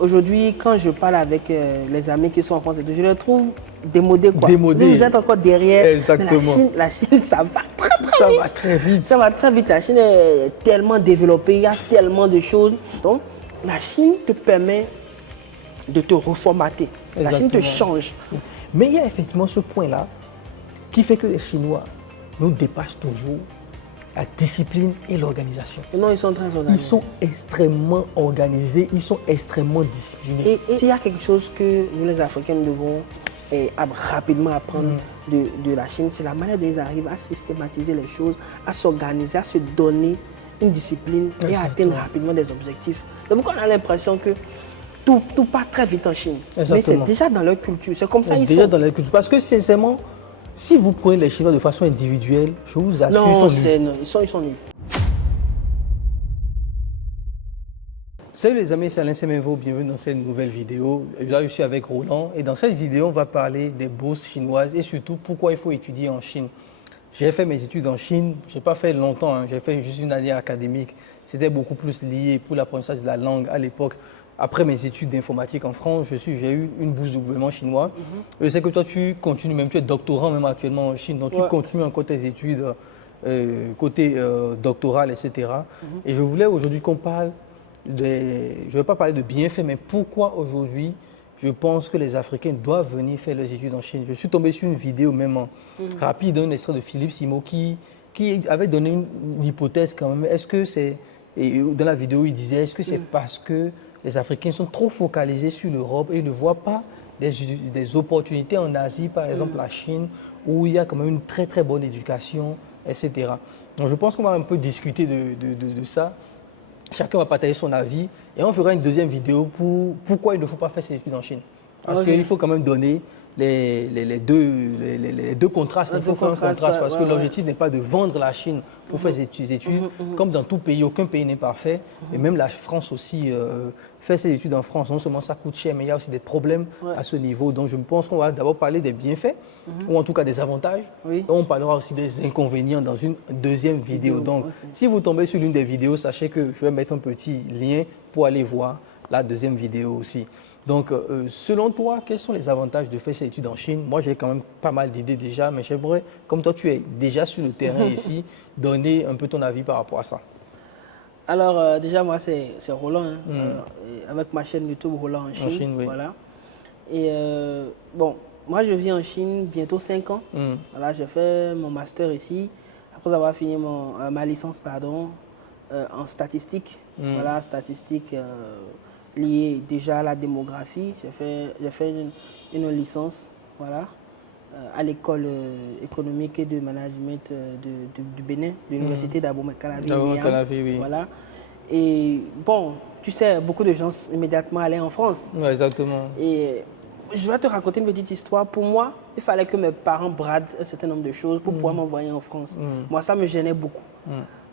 aujourd'hui, quand je parle avec les amis qui sont en France, je les trouve démodés, quoi. Démodés. Vous êtes encore derrière. Exactement. Mais la Chine, ça va très vite. Ça va très vite. Ça va très vite. La Chine est tellement développée, il y a tellement de choses. Donc, la Chine te permet de te reformater. La Chine te change. Mais il y a effectivement ce point-là qui fait que les Chinois nous dépassent toujours la discipline et l'organisation. Non, ils sont très organisés. Ils sont extrêmement organisés, ils sont extrêmement disciplinés. Et s'il y a quelque chose que nous, les Africains, nous devons rapidement apprendre de la Chine, c'est la manière dont ils arrivent à systématiser les choses, à s'organiser, à se donner une discipline et à atteindre rapidement des objectifs. Donc, on a l'impression que tout part très vite en Chine. Exactement. Mais c'est déjà dans leur culture. C'est comme ça qu'ils sont. Déjà dans leur culture. Parce que sincèrement, si vous prenez les Chinois de façon individuelle, je vous assure, non, ils sont nuls. Salut les amis, c'est Alain Semenvo, bienvenue dans cette nouvelle vidéo. Là, je suis avec Roland et dans cette vidéo, on va parler des bourses chinoises et surtout pourquoi il faut étudier en Chine. J'ai fait mes études en Chine, je n'ai pas fait longtemps, hein. J'ai fait juste une année académique. C'était beaucoup plus lié pour l'apprentissage de la langue à l'époque. Après mes études d'informatique en France, j'ai eu une bourse du gouvernement chinois. Je sais que toi, tu continues, même tu es doctorant même actuellement en Chine, donc tu continues encore tes études côté doctoral, etc. Et je voulais aujourd'hui qu'on parle, je ne vais pas parler de bienfaits, mais pourquoi aujourd'hui je pense que les Africains doivent venir faire leurs études en Chine. Je suis tombé sur une vidéo même rapide d'un extrait de Philippe Simo qui avait donné une hypothèse quand même. Est-ce que c'est, et dans la vidéo il disait, est-ce que c'est parce que les Africains sont trop focalisés sur l'Europe et ils ne voient pas des opportunités en Asie, par exemple la Chine, où il y a quand même une très très bonne éducation, etc. Donc je pense qu'on va un peu discuter de ça. Chacun va partager son avis et on fera une deuxième vidéo pour pourquoi il ne faut pas faire ses études en Chine. Parce qu'il faut quand même donner les deux contrastes. Il faut faire un contraste parce que l'objectif n'est pas de vendre la Chine pour faire ses études. Comme dans tout pays, aucun pays n'est parfait. Et même la France aussi, faire ses études en France, non seulement ça coûte cher, mais il y a aussi des problèmes à ce niveau. Donc je pense qu'on va d'abord parler des bienfaits, ou en tout cas des avantages. Et on parlera aussi des inconvénients dans une deuxième vidéo. Donc si vous tombez sur l'une des vidéos, sachez que je vais mettre un petit lien pour aller voir la deuxième vidéo aussi. Donc, selon toi, quels sont les avantages de faire ces études en Chine? Moi, j'ai quand même pas mal d'idées déjà, mais j'aimerais, comme toi, tu es déjà sur le terrain ici, donner un peu ton avis par rapport à ça. Alors, déjà, moi, c'est Roland, hein, avec ma chaîne YouTube Roland en Chine. En Chine, oui. Voilà. Et bon, moi, je vis en Chine bientôt 5 ans. Voilà, j'ai fait mon master ici, après avoir fini ma licence, pardon, en statistique. Voilà, statistique liée déjà à la démographie. J'ai fait une licence, voilà, à l'école économique et de management du Bénin, de l'université d'Abomey-Calavi. Oui. Voilà. Et bon, tu sais, beaucoup de gens immédiatement allaient en France. Oui, exactement. Et je vais te raconter une petite histoire. Pour moi, il fallait que mes parents bradent un certain nombre de choses pour pouvoir m'envoyer en France. Moi, ça me gênait beaucoup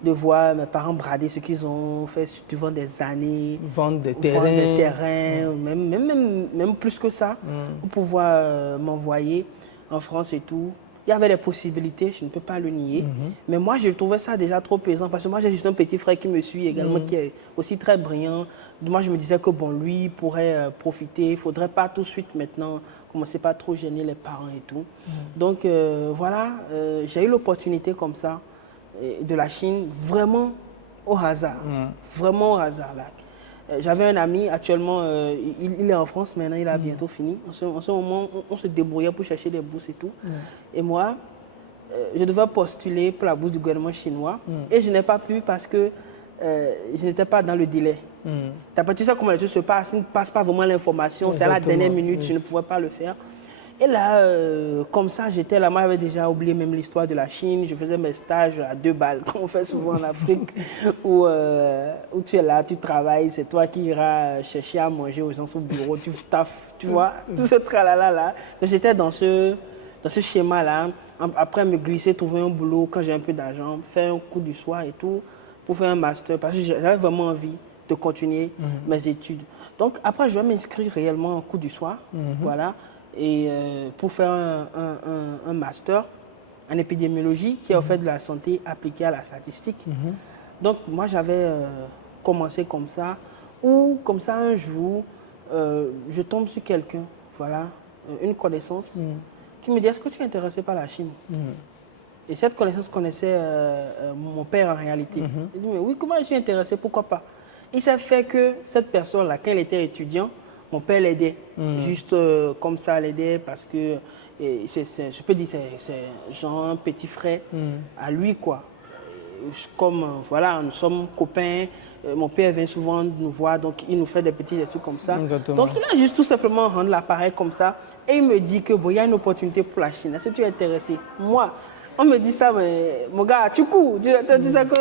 de voir mes parents brader ce qu'ils ont fait durant des années. Vendre des terrains. Même plus que ça, pour pouvoir m'envoyer en France et tout. Il y avait des possibilités, je ne peux pas le nier. Mais moi, je trouvais ça déjà trop pesant parce que moi, j'ai juste un petit frère qui me suit également, qui est aussi très brillant. Moi, je me disais que bon, lui pourrait profiter. Il ne faudrait pas tout de suite maintenant commencer pas trop gêner les parents et tout. Donc voilà, j'ai eu l'opportunité comme ça de la Chine, vraiment au hasard. Vraiment au hasard. J'avais un ami, actuellement, il est en France maintenant, il a bientôt fini. En ce moment, on se débrouillait pour chercher des bourses et tout. Et moi, je devais postuler pour la bourse du gouvernement chinois. Et je n'ai pas pu parce que je n'étais pas dans le délai. Tu sais comment les choses se passent, ils ne passent pas vraiment l'information. C'est à la dernière minute, je ne pouvais pas le faire. Et là, comme ça, j'étais là, moi j'avais déjà oublié même l'histoire de la Chine. Je faisais mes stages à 2 balles, comme on fait souvent en Afrique, où tu es là, tu travailles, c'est toi qui iras chercher à manger aux gens au bureau, tu taffes, tu vois, tout ce tralala là. Donc j'étais dans ce schéma-là, après me glisser, trouver un boulot quand j'ai un peu d'argent, faire un coup du soir et tout, pour faire un master, parce que j'avais vraiment envie de continuer mes études. Donc après, je vais m'inscrire réellement en coup du soir, voilà. Et pour faire un master en épidémiologie qui est en fait de la santé appliquée à la statistique. Donc moi j'avais commencé comme ça, ou comme ça un jour, je tombe sur quelqu'un, voilà, une connaissance, qui me dit, est-ce que tu es intéressé par la Chine? Et cette connaissance connaissait mon père en réalité. Il dit, mais oui, comment je suis intéressé, pourquoi pas? Il s'est fait que cette personne-là, quand elle était étudiant, mon père l'aidait, juste comme ça l'aidait parce que, je peux dire, c'est genre un petit frère à lui, quoi. Comme, voilà, nous sommes copains, mon père vient souvent nous voir, donc il nous fait des petits trucs comme ça. Exactement. Donc il a juste tout simplement rendu l'appareil comme ça et il me dit que bon, il y a une opportunité pour la Chine. Est-ce que tu es intéressé? Moi, on me dit ça, mais mon gars, tu cours. Tu dis ça que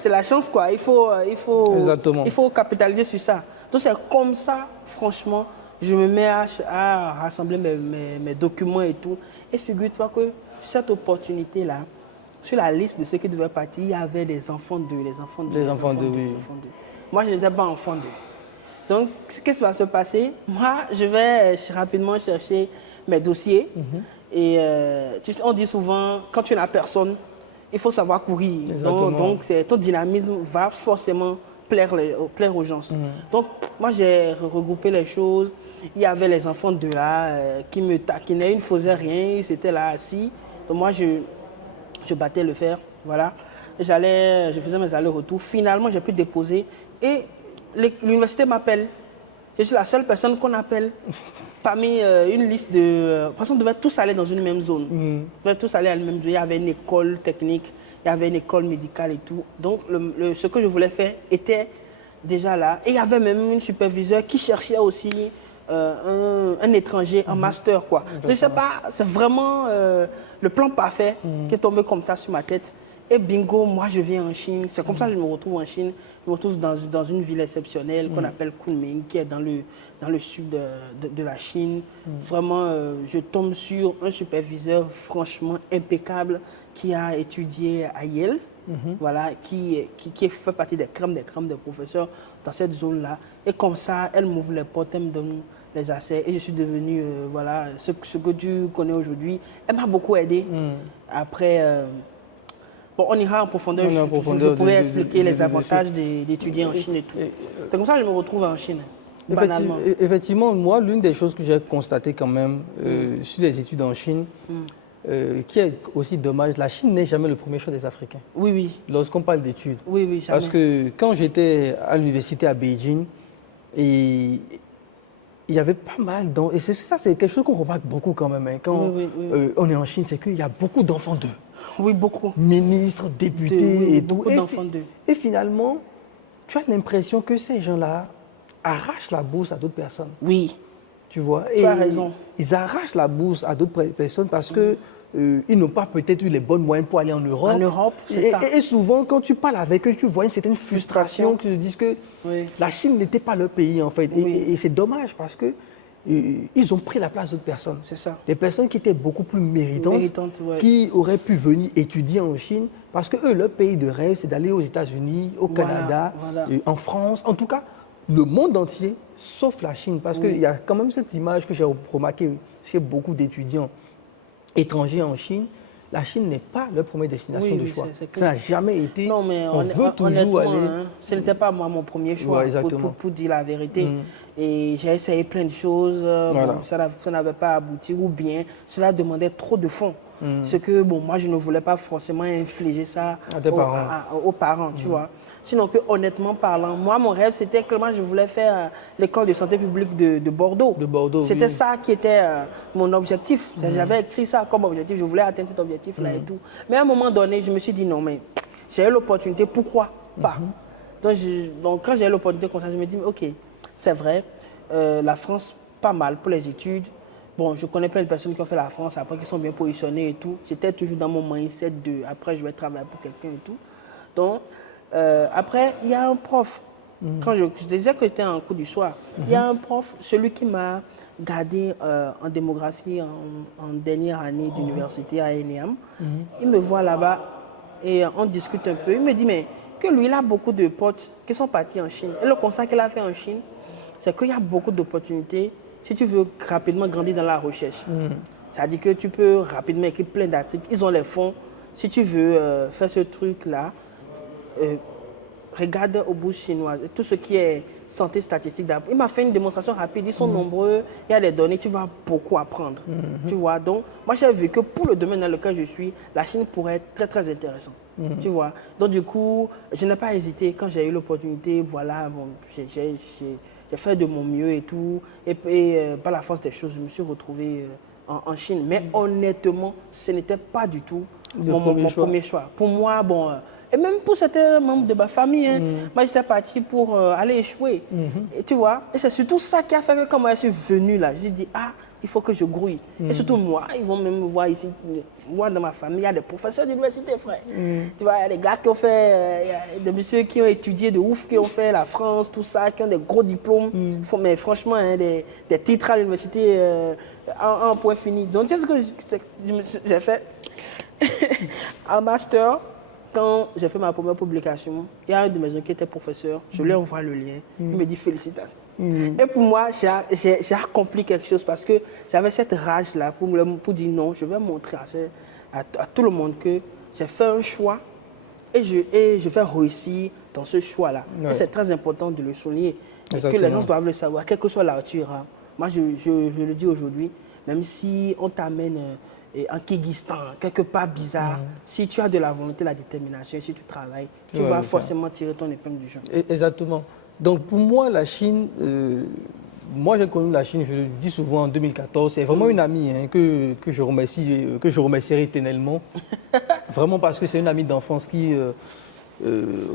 c'est la chance, quoi. Il faut capitaliser sur ça. Donc c'est comme ça, franchement, je me mets à rassembler mes documents et tout. Et figure-toi que cette opportunité-là, sur la liste de ceux qui devaient partir, il y avait les enfants d'eux, les enfants d'eux. Moi, je n'étais pas enfant d'eux. Donc, qu'est-ce qui va se passer? Moi, je vais rapidement chercher mes dossiers. Et tu sais, on dit souvent, quand tu n'as personne, il faut savoir courir. Donc ton dynamisme va forcément plaire aux gens. Donc, moi, j'ai regroupé les choses. Il y avait les enfants de là qui me taquinaient, ils ne faisaient rien, ils étaient là assis. Donc, moi, je battais le fer, voilà. Je faisais mes allers-retours. Finalement, j'ai pu déposer et l'université m'appelle. Je suis la seule personne qu'on appelle parmi une liste de... De toute façon, on devait tous aller dans une même zone. On devait tous aller à la même zone. Il y avait une école technique, il y avait une école médicale et tout. Donc, ce que je voulais faire était déjà là. Et il y avait même une superviseure qui cherchait aussi un étranger, un master, quoi. Je ne sais pas, c'est vraiment le plan parfait qui est tombé comme ça sur ma tête. Et bingo, moi je viens en Chine. C'est comme ça que je me retrouve en Chine. Je me retrouve dans une ville exceptionnelle qu'on appelle Kunming, qui est dans le sud de la Chine. Vraiment, je tombe sur un superviseur franchement impeccable qui a étudié à Yale, voilà, qui fait partie des crèmes des professeurs dans cette zone-là. Et comme ça, elle m'ouvre les portes, elle me donne les accès et je suis devenu, voilà, ce que tu connais aujourd'hui. Elle m'a beaucoup aidé. Après, bon, on ira en profondeur. Je pourrais expliquer les avantages d'étudier en Chine et tout. C'est comme ça que je me retrouve en Chine, banalement. Effectivement, moi, l'une des choses que j'ai constatées quand même sur les études en Chine, qui est aussi dommage, la Chine n'est jamais le premier choix des Africains. Oui, oui. Lorsqu'on parle d'études. Oui, oui, jamais. Parce que quand j'étais à l'université à Beijing, et il y avait pas mal et ça, c'est quelque chose qu'on remarque beaucoup quand même. Hein. Quand on est en Chine, c'est qu'il y a beaucoup d'enfants d'eux. Oui, beaucoup. Ministres, députés et tout. Beaucoup d'enfants d'eux. Et finalement, tu as l'impression que ces gens-là arrachent la bourse à d'autres personnes. Oui. Tu vois? Tu as raison. Ils arrachent la bourse à d'autres personnes parce que ils n'ont pas peut-être eu les bonnes moyens pour aller en Europe. En Europe, c'est ça. Et souvent, quand tu parles avec eux, tu vois une certaine frustration qui te disent que la Chine n'était pas leur pays, en fait. Et c'est dommage parce que ils ont pris la place d'autres personnes. C'est ça. Des personnes qui étaient beaucoup plus méritantes, qui auraient pu venir étudier en Chine parce que eux, leur pays de rêve, c'est d'aller aux États-Unis, au Canada, en France, en tout cas, le monde entier, sauf la Chine. Parce qu'il y a quand même cette image que j'ai remarquée chez beaucoup d'étudiants étrangers en Chine. La Chine n'est pas leur première destination de choix. Ça n'a jamais été. Non, mais on veut toujours aller. Hein, ce n'était pas moi mon premier choix, pour dire la vérité. Et j'ai essayé plein de choses, bon, ça n'avait pas abouti, ou bien cela demandait trop de fonds. Ce que, bon, moi, je ne voulais pas forcément infliger ça aux parents, tu vois. Sinon, que, honnêtement parlant, moi, mon rêve, c'était que moi, je voulais faire l'école de santé publique de Bordeaux. C'était ça qui était mon objectif. J'avais écrit ça comme objectif. Je voulais atteindre cet objectif-là et tout. Mais à un moment donné, je me suis dit, non, mais j'ai eu l'opportunité, pourquoi pas? Donc, quand j'ai eu l'opportunité comme ça, je me dis, ok, c'est vrai, la France, pas mal pour les études. Bon, je connais plein de personnes qui ont fait la France, après qui sont bien positionnées et tout. J'étais toujours dans mon mindset de, après, je vais travailler pour quelqu'un et tout. Donc, après, il y a un prof. Quand je disais que j'étais en cours du soir, il y a un prof, celui qui m'a gardé en démographie en dernière année d'université à ENEAM. Il me voit là-bas et on discute un peu. Il me dit, mais que lui, il a beaucoup de potes qui sont partis en Chine. Et le constat qu'il a fait en Chine, c'est qu'il y a beaucoup d'opportunités si tu veux rapidement grandir dans la recherche. C'est-à-dire que tu peux rapidement écrire plein d'articles. Ils ont les fonds. Si tu veux faire ce truc-là, regarde aux bourses chinoises, tout ce qui est santé statistique. Il m'a fait une démonstration rapide, ils sont nombreux, il y a des données, tu vas beaucoup apprendre. Tu vois, donc moi j'ai vu que pour le domaine dans lequel je suis, la Chine pourrait être très très intéressante. Tu vois, donc du coup, je n'ai pas hésité quand j'ai eu l'opportunité, voilà, bon, j'ai fait de mon mieux et tout, et par la force des choses, je me suis retrouvé en Chine. Mais honnêtement, ce n'était pas du tout mon premier choix. Pour moi, bon, et même pour certains membres de ma famille, hein, moi j'étais parti pour aller échouer. Et tu vois, et c'est surtout ça qui a fait que quand moi je suis venu là, j'ai dit, ah, il faut que je grouille. Et surtout moi, ils vont même me voir ici, moi dans ma famille, il y a des professeurs d'université, frère. Tu vois, il y a des gars qui ont fait, des messieurs qui ont étudié de ouf, qui ont fait la France, tout ça, qui ont des gros diplômes. Mais franchement, hein, des titres à l'université en point fini. Donc, tu sais ce que j'ai fait? En master, quand j'ai fait ma première publication, il y a un de mes amis qui était professeur, je lui envoie le lien, il me dit félicitations. Et pour moi, j'ai accompli quelque chose parce que j'avais cette rage-là pour dire non, je vais montrer à tout le monde que j'ai fait un choix et je vais réussir dans ce choix-là. Ouais. Et c'est très important de le souligner, parce que les gens doivent le savoir, quelle que soit la hauteur. Moi, je le dis aujourd'hui, même si on t'amène en Kyrgyzstan, quelque part bizarre, si tu as de la volonté, la détermination, si tu travailles, tu vas forcément tirer ton épingle du jeu. Exactement. Donc pour moi, la Chine, moi j'ai connu la Chine, je le dis souvent en 2014, c'est vraiment une amie hein, que je remercierai éternellement. Vraiment parce que c'est une amie d'enfance qui,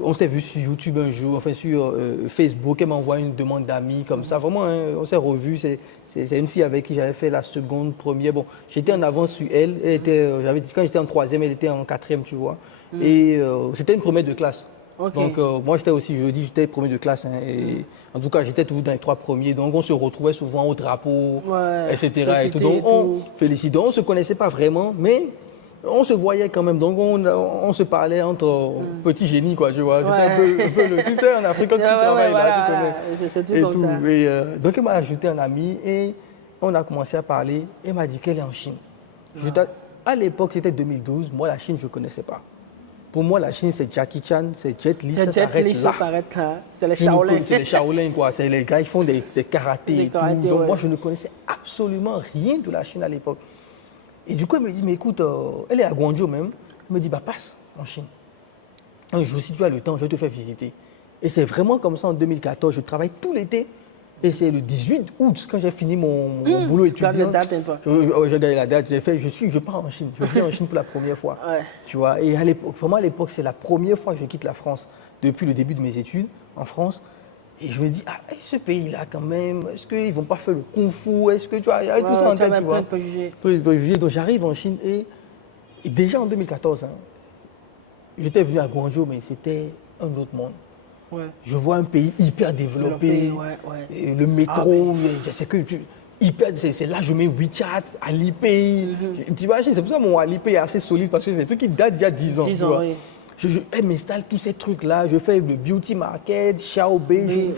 on s'est vu sur YouTube un jour, enfin sur Facebook, elle m'a envoyé une demande d'amis comme ça. Vraiment, hein, on s'est revus. C'est une fille avec qui j'avais fait la seconde, première. Bon, j'étais en avance sur elle. Quand j'étais en troisième, elle était en quatrième, tu vois. Et c'était une première de classe. Okay. Donc moi, j'étais aussi, je le dis, j'étais premier de classe. Hein, et en tout cas, j'étais toujours dans les 3 premiers. Donc on se retrouvait souvent au drapeau, etc. Et tout. Donc on félicite. On ne se connaissait pas vraiment, mais on se voyait quand même, donc on se parlait entre petits génies, quoi, tu vois. C'était un peu le... Tu sais, en Afrique, quand tu travailles là, tu connais. C'est tout comme ça. Et, donc, elle m'a ajouté un ami et on a commencé à parler. Elle m'a dit qu'elle est en Chine. À l'époque, c'était 2012. Moi, la Chine, je ne connaissais pas. Pour moi, la Chine, c'est Jackie Chan, c'est Jet Li, ça s'arrête là. C'est les Shaolin. C'est les Shaolin, quoi. C'est les gars qui font des karatés et tout. Donc, moi, je ne connaissais absolument rien de la Chine à l'époque. Et du coup, elle me dit, mais écoute, elle est à Guangzhou même. Elle me dit, bah passe en Chine. Un jour, si tu as le temps, je vais te faire visiter. Et c'est vraiment comme ça en 2014. Je travaille tout l'été. Et c'est le 18 août, quand j'ai fini mon boulot étudiant. Tu as la date, hein, toi? J'ai gagné la date. Je pars en Chine. Je viens en Chine pour la première fois. Tu vois, et vraiment à l'époque, c'est la première fois que je quitte la France depuis le début de mes études en France. Et je me dis, ah, ce pays-là, quand même, est-ce qu'ils ne vont pas faire le kung-fu? Est-ce que tu vois, il y a tout ça en tête, tu vois. Donc j'arrive en Chine et déjà en 2014, hein, j'étais venu à Guangzhou, mais c'était un autre monde. Je vois un pays hyper développé, le métro, c'est là que je mets WeChat, Alipay. Tu vois, c'est pour ça que mon Alipay est assez solide parce que c'est un truc qui date d'il y a 10 ans. 10 ans, oui. Elle m'installe tous ces trucs-là, je fais le beauty market, Xiaobei,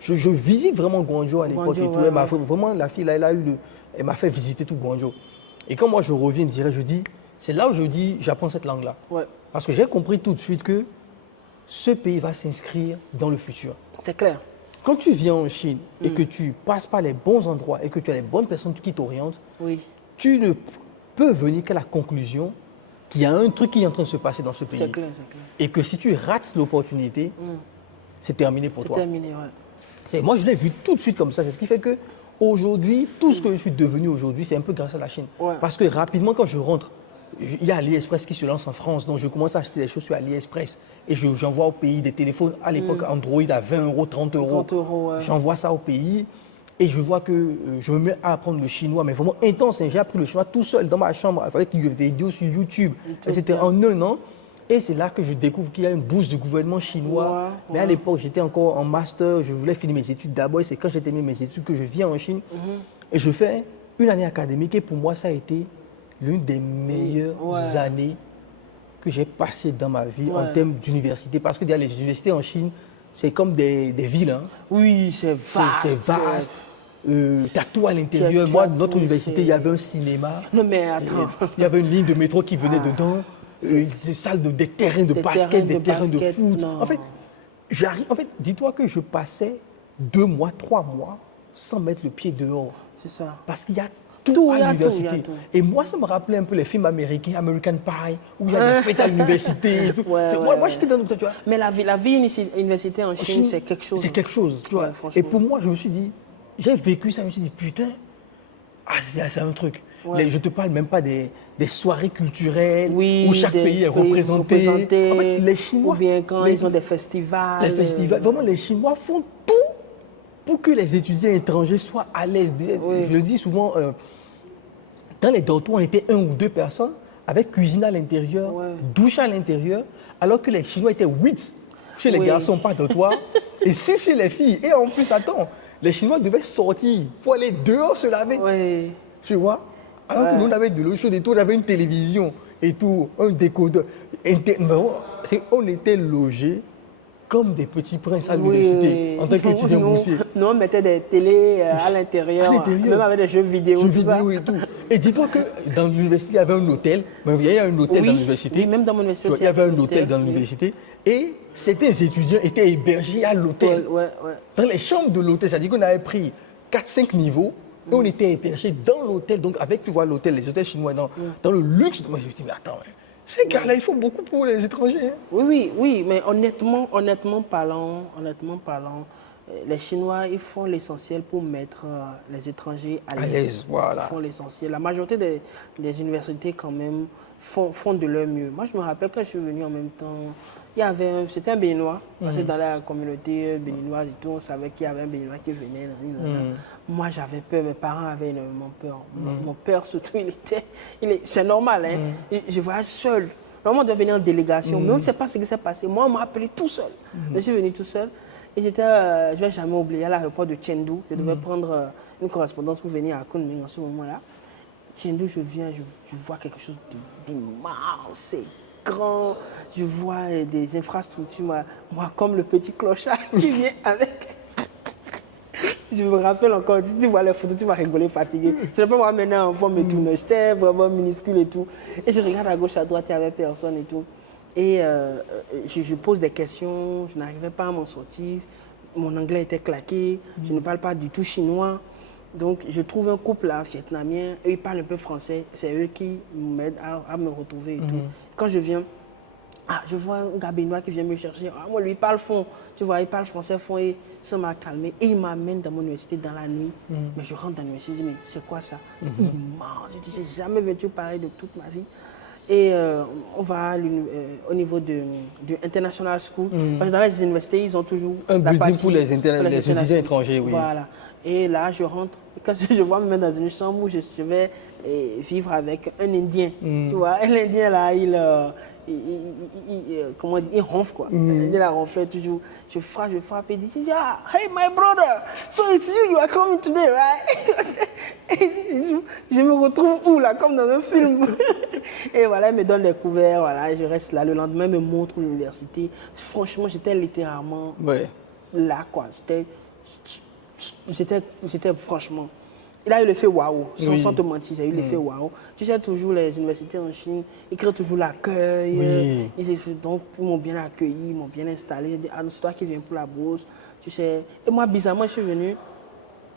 je visite vraiment Guangzhou à l'époque et tout. Vraiment, la fille, là, elle m'a fait visiter tout Guangzhou. Et quand moi je reviens direct, c'est là où je dis, j'apprends cette langue-là. Parce que j'ai compris tout de suite que ce pays va s'inscrire dans le futur. C'est clair. Quand tu viens en Chine et que tu passes par les bons endroits et que tu as les bonnes personnes qui t'orientent, tu ne peux venir qu'à la conclusion qu'il y a un truc qui est en train de se passer dans ce pays. C'est clair, c'est clair. Et que si tu rates l'opportunité, c'est terminé pour toi. C'est terminé, ouais. Moi, je l'ai vu tout de suite comme ça. C'est ce qui fait que aujourd'hui, tout ce que je suis devenu aujourd'hui, c'est un peu grâce à la Chine. Parce que rapidement, quand je rentre, il y a AliExpress qui se lance en France. Donc, je commence à acheter des choses sur AliExpress. Et j'envoie au pays des téléphones. À l'époque, Android à 20 €, 30 €. 30 €, ouais. J'envoie ça au pays. Et je vois que je me mets à apprendre le chinois, mais vraiment intense. J'ai appris le chinois tout seul dans ma chambre avec des vidéos sur YouTube, etc. en un an. Et c'est là que je découvre qu'il y a une bourse du gouvernement chinois. Mais à l'époque, j'étais encore en master, je voulais finir mes études d'abord. Et c'est quand j'ai terminé mes études que je viens en Chine. Et je fais une année académique. Et pour moi, ça a été l'une des meilleures années que j'ai passées dans ma vie en termes d'université. Parce que les universités en Chine, c'est comme des villes. Hein. Oui, c'est vaste. C'est vaste. Tu as tout à l'intérieur. Moi, notre université, il y avait un cinéma. Non, mais attends. Il y avait une ligne de métro qui venait dedans. Des salles, des terrains de basket, des terrains de foot. Non. En fait, En fait, dis-toi que je passais 2 mois, 3 mois sans mettre le pied dehors. C'est ça. Parce qu'il y a tout à l'université. tout. Et moi, ça me rappelait un peu les films américains, American Pie, où il y a des fêtes à l'université et tout. Moi, j'étais dans le... Tu vois. Mais la vie universitaire en Chine, c'est quelque chose. C'est quelque chose, tu vois. Et pour moi, je me suis dit, j'ai vécu ça, je me suis dit, putain, c'est un truc. Ouais. Je ne te parle même pas des soirées culturelles où chaque pays est représenté. En fait, les Chinois, ou bien quand ils ont des festivals. Les festivals, vraiment, les Chinois font tout pour que les étudiants étrangers soient à l'aise. Je le dis souvent, dans les dortoirs, on était 1 ou 2 personnes avec cuisine à l'intérieur, douche à l'intérieur, alors que les Chinois étaient 8 chez les garçons, pas dortoir, et 6 chez les filles. Et en plus, attends, les Chinois devaient sortir pour aller dehors se laver. Oui. Tu vois? Alors que nous, on avait de l'eau chaude et tout, on avait une télévision et tout, un décodeur. On était logés comme des petits princes à l'université, en tant qu'étudiants boursiers. Nous, on mettait des télés à l'intérieur, même avec des jeux vidéo. Et tout. Et dis-toi que dans l'université, il y avait un hôtel. Il y a un hôtel dans l'université. Oui, même dans mon université. Il y avait un hôtel dans l'université. Et certains étudiants étaient hébergés à l'hôtel. Dans les chambres de l'hôtel, c'est-à-dire qu'on avait pris 4-5 niveaux. Et on était hébergés dans l'hôtel, donc avec, tu vois, l'hôtel, les hôtels chinois, dans le luxe. Moi, je me suis dit, mais attends, ces gars-là, ils font beaucoup pour les étrangers. Hein. Oui, mais honnêtement parlant, les Chinois, ils font l'essentiel pour mettre les étrangers à l'aise. Voilà. Ils font l'essentiel. La majorité des universités, quand même, font de leur mieux. Moi, je me rappelle quand je suis venu en même temps, c'était un Béninois, parce que dans la communauté béninoise et tout, on savait qu'il y avait un Béninois qui venait. Moi, j'avais peur, mes parents avaient énormément peur. Mon père, surtout, c'est normal, hein. Je voyais seul. Normalement, on doit venir en délégation, mais on ne sait pas ce qui s'est passé. Moi, on m'a appelé tout seul. Je suis venu tout seul. Et je ne vais jamais oublier, à l'aéroport de Chengdu, je devais prendre une correspondance pour venir à Kunming en ce moment-là. Chengdu, je viens, je vois quelque chose d'immense, c'est grand. Je vois des infrastructures, moi comme le petit clochard qui vient avec. Je me rappelle encore, si tu vois les photos, tu vas rigoler, fatigué. Ce n'est pas moi maintenant en forme et tout, mais j'étais vraiment minuscule et tout. Et je regarde à gauche, à droite, il n'y avait personne et tout. Et je pose des questions, je n'arrivais pas à m'en sortir. Mon anglais était claqué, je ne parle pas du tout chinois. Donc, je trouve un couple là, vietnamien, eux, ils parlent un peu français. C'est eux qui m'aident à me retrouver et tout. Quand je viens, je vois un gars béninois qui vient me chercher. Moi, lui, il parle fond. Tu vois, il parle français fond et ça m'a calmé. Et il m'amène dans mon université dans la nuit. Mais je rentre dans l'université, je dis, mais c'est quoi ça? Immense. Je dis, j'ai jamais vécu pareil de toute ma vie. Et on va au niveau de International School. Parce que dans les universités, ils ont toujours un building pour les étudiants étrangers, oui. Voilà. Et là, je rentre. Quand je vois me mettre dans une chambre où je vais vivre avec un Indien. Tu vois, et l'Indien, là, comment dire, il ronfle, quoi. L'Indien, là, ronflait toujours. Je frappe, et il dit, yeah, hey, my brother, so it's you are coming today, right? Je me retrouve où, là, comme dans un film. Et voilà, il me donne les couverts, voilà, et je reste là. Le lendemain, il me montre l'université. Franchement, j'étais littéralement là, quoi. J'étais franchement... Il a eu l'effet waouh, sans te mentir, j'ai eu l'effet waouh. Tu sais, toujours les universités en Chine, ils créent toujours l'accueil. Donc, ils m'ont bien accueilli, ils m'ont bien installé. J'ai dit, c'est toi qui viens pour la bourse, tu sais. Et moi, bizarrement, je suis venu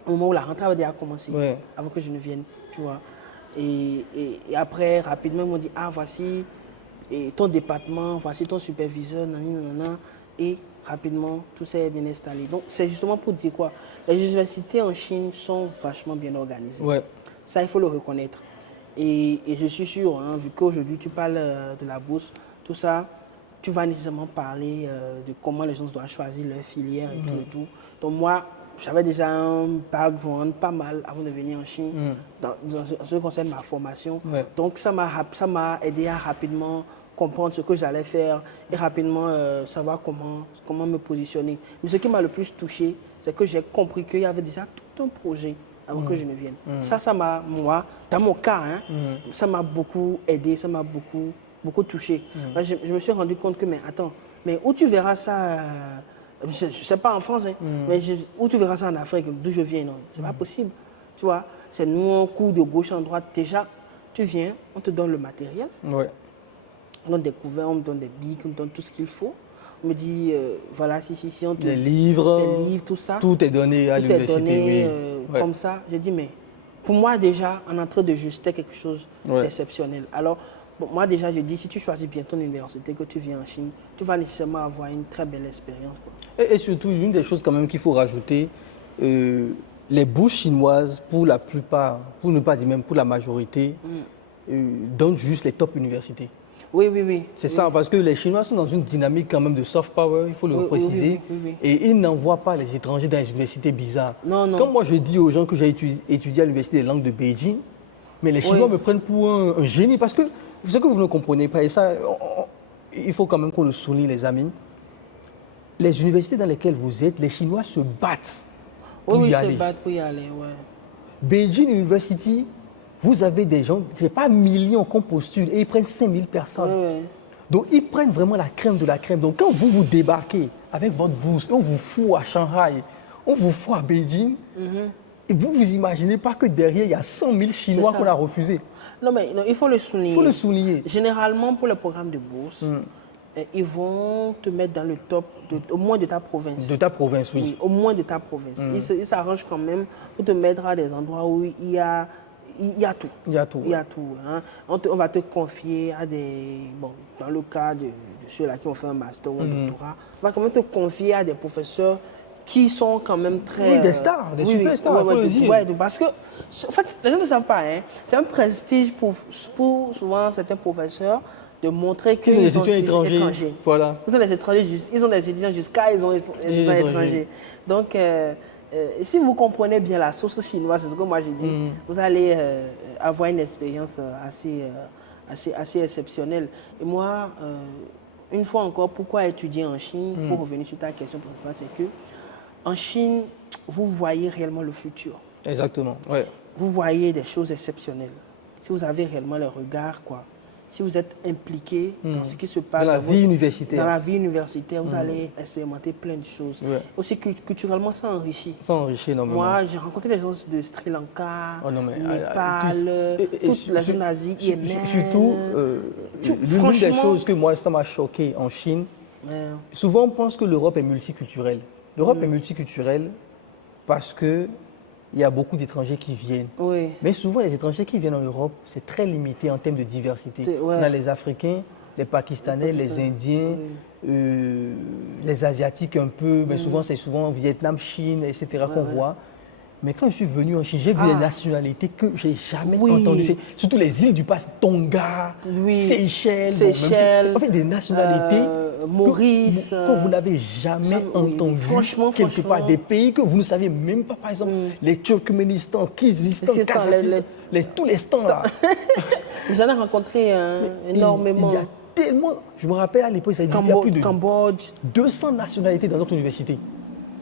au moment où la rentrée avait déjà commencé, avant que je ne vienne, tu vois. Et après, rapidement, ils m'ont dit, voici ton département, voici ton superviseur, nanana. Et rapidement, tout s'est bien installé. Donc, c'est justement pour dire quoi? Les universités en Chine sont vachement bien organisées. Ça, il faut le reconnaître. Et je suis sûr, hein, vu qu'aujourd'hui, tu parles de la bourse, tout ça, tu vas nécessairement parler de comment les gens doivent choisir leur filière et tout et tout. Donc, moi, j'avais déjà un background pas mal avant de venir en Chine, dans ce qui concerne ma formation. Donc, ça m'a aidé à rapidement comprendre ce que j'allais faire et rapidement savoir comment me positionner. Mais ce qui m'a le plus touché, c'est que j'ai compris qu'il y avait déjà tout un projet avant que je ne vienne. Ça m'a, moi, dans mon cas, ça m'a beaucoup aidé, ça m'a beaucoup touché. Je me suis rendu compte que, mais attends, mais où tu verras ça, je ne sais pas en France, mais où tu verras ça en Afrique, d'où je viens, non, c'est pas possible. Tu vois, c'est nous, on court de gauche en droite. Déjà, tu viens, on te donne le matériel. On donne des couverts, on me donne des bics, on me donne tout ce qu'il faut. On me dit, voilà, si, on te... Des livres, tout ça. Tout est donné à l'université. Tout est donné oui. comme ça. J'ai dit, mais pour moi, déjà, en entrée de jeu, c'était quelque chose d'exceptionnel. Alors, bon, moi, déjà, je dis, si tu choisis bien ton université, que tu viens en Chine, tu vas nécessairement avoir une très belle expérience. Et surtout, une des choses quand même qu'il faut rajouter, les bourses chinoises, pour la plupart, pour ne pas dire même pour la majorité, donnent juste les top universités. Oui. C'est ça, parce que les Chinois sont dans une dynamique quand même de soft power, il faut le préciser. Oui. Et ils n'envoient pas les étrangers dans les universités bizarres. Non. Comme moi je dis aux gens que j'ai étudié à l'université des langues de Beijing, mais les Chinois me prennent pour un génie, parce que ce que vous ne comprenez pas, et ça, il faut quand même qu'on le souligne les amis, les universités dans lesquelles vous êtes, les Chinois se battent pour y aller. Se battent pour y aller, Beijing University, vous avez des gens, ce n'est pas millions qu'on postule, et ils prennent 5000 personnes. Donc, ils prennent vraiment la crème de la crème. Donc, quand vous débarquez avec votre bourse, on vous fout à Shanghai, on vous fout à Beijing, et vous imaginez pas que derrière, il y a 100 000 Chinois qu'on a refusés. Non, mais il faut le souligner. Il faut le souligner. Généralement, pour le programme de bourse, ils vont te mettre dans le top, au moins de ta province. De ta province, oui. Au moins de ta province. Ils s'arrangent quand même pour te mettre à des endroits où il y a tout. Il y a tout. Il y a tout. Hein. On va te confier à des... Bon, dans le cas de ceux-là qui ont fait un master ou un doctorat, on va quand même te confier à des professeurs qui sont quand même très... Oui, des stars, des superstars, il faut le dire. Parce que, en fait, les gens ne savent pas, hein, c'est un prestige pour souvent certains professeurs de montrer qu'ils sont des étrangers. Voilà. Ils sont des étrangers, ils ont des étudiants jusqu'à ils ont des étrangers. Donc, si vous comprenez bien la source chinoise, c'est ce que moi j'ai dit, vous allez avoir une expérience assez exceptionnelle. Et moi, une fois encore, pourquoi étudier en Chine? Pour revenir sur ta question principale, c'est que en Chine, vous voyez réellement le futur. Exactement, ouais. Vous voyez des choses exceptionnelles. Si vous avez réellement le regard, quoi. Si vous êtes impliqué dans ce qui se passe dans la vie universitaire, vous allez expérimenter plein de choses. Ouais. Aussi culturellement, ça enrichit. Ça enrichit énormément. Moi, j'ai rencontré des gens de Sri Lanka, Népal, toute la zone Asie, Yémen. Surtout, l'une des choses que moi, ça m'a choqué en Chine, souvent on pense que l'Europe est multiculturelle. L'Europe est multiculturelle parce que il y a beaucoup d'étrangers qui viennent. Oui. Mais souvent, les étrangers qui viennent en Europe, c'est très limité en termes de diversité. On a les Africains, les Pakistanais, les Indiens, les Asiatiques un peu, mais souvent, c'est souvent Vietnam, Chine, etc. qu'on voit. Mais quand je suis venu en Chine, j'ai vu des nationalités que je n'ai jamais entendues. Surtout les îles du Pacifique, Tonga, Seychelles. En fait, des nationalités Maurice, que vous n'avez jamais entendues quelque part. Des pays que vous ne savez même pas, par exemple, les Turkménistan, Kyrgyzstan, Kazakhstan, tous les stands là. Vous en avez rencontré énormément. Il y a tellement, je me rappelle à l'époque, il y a plus de Cambodge. 200 nationalités dans notre université.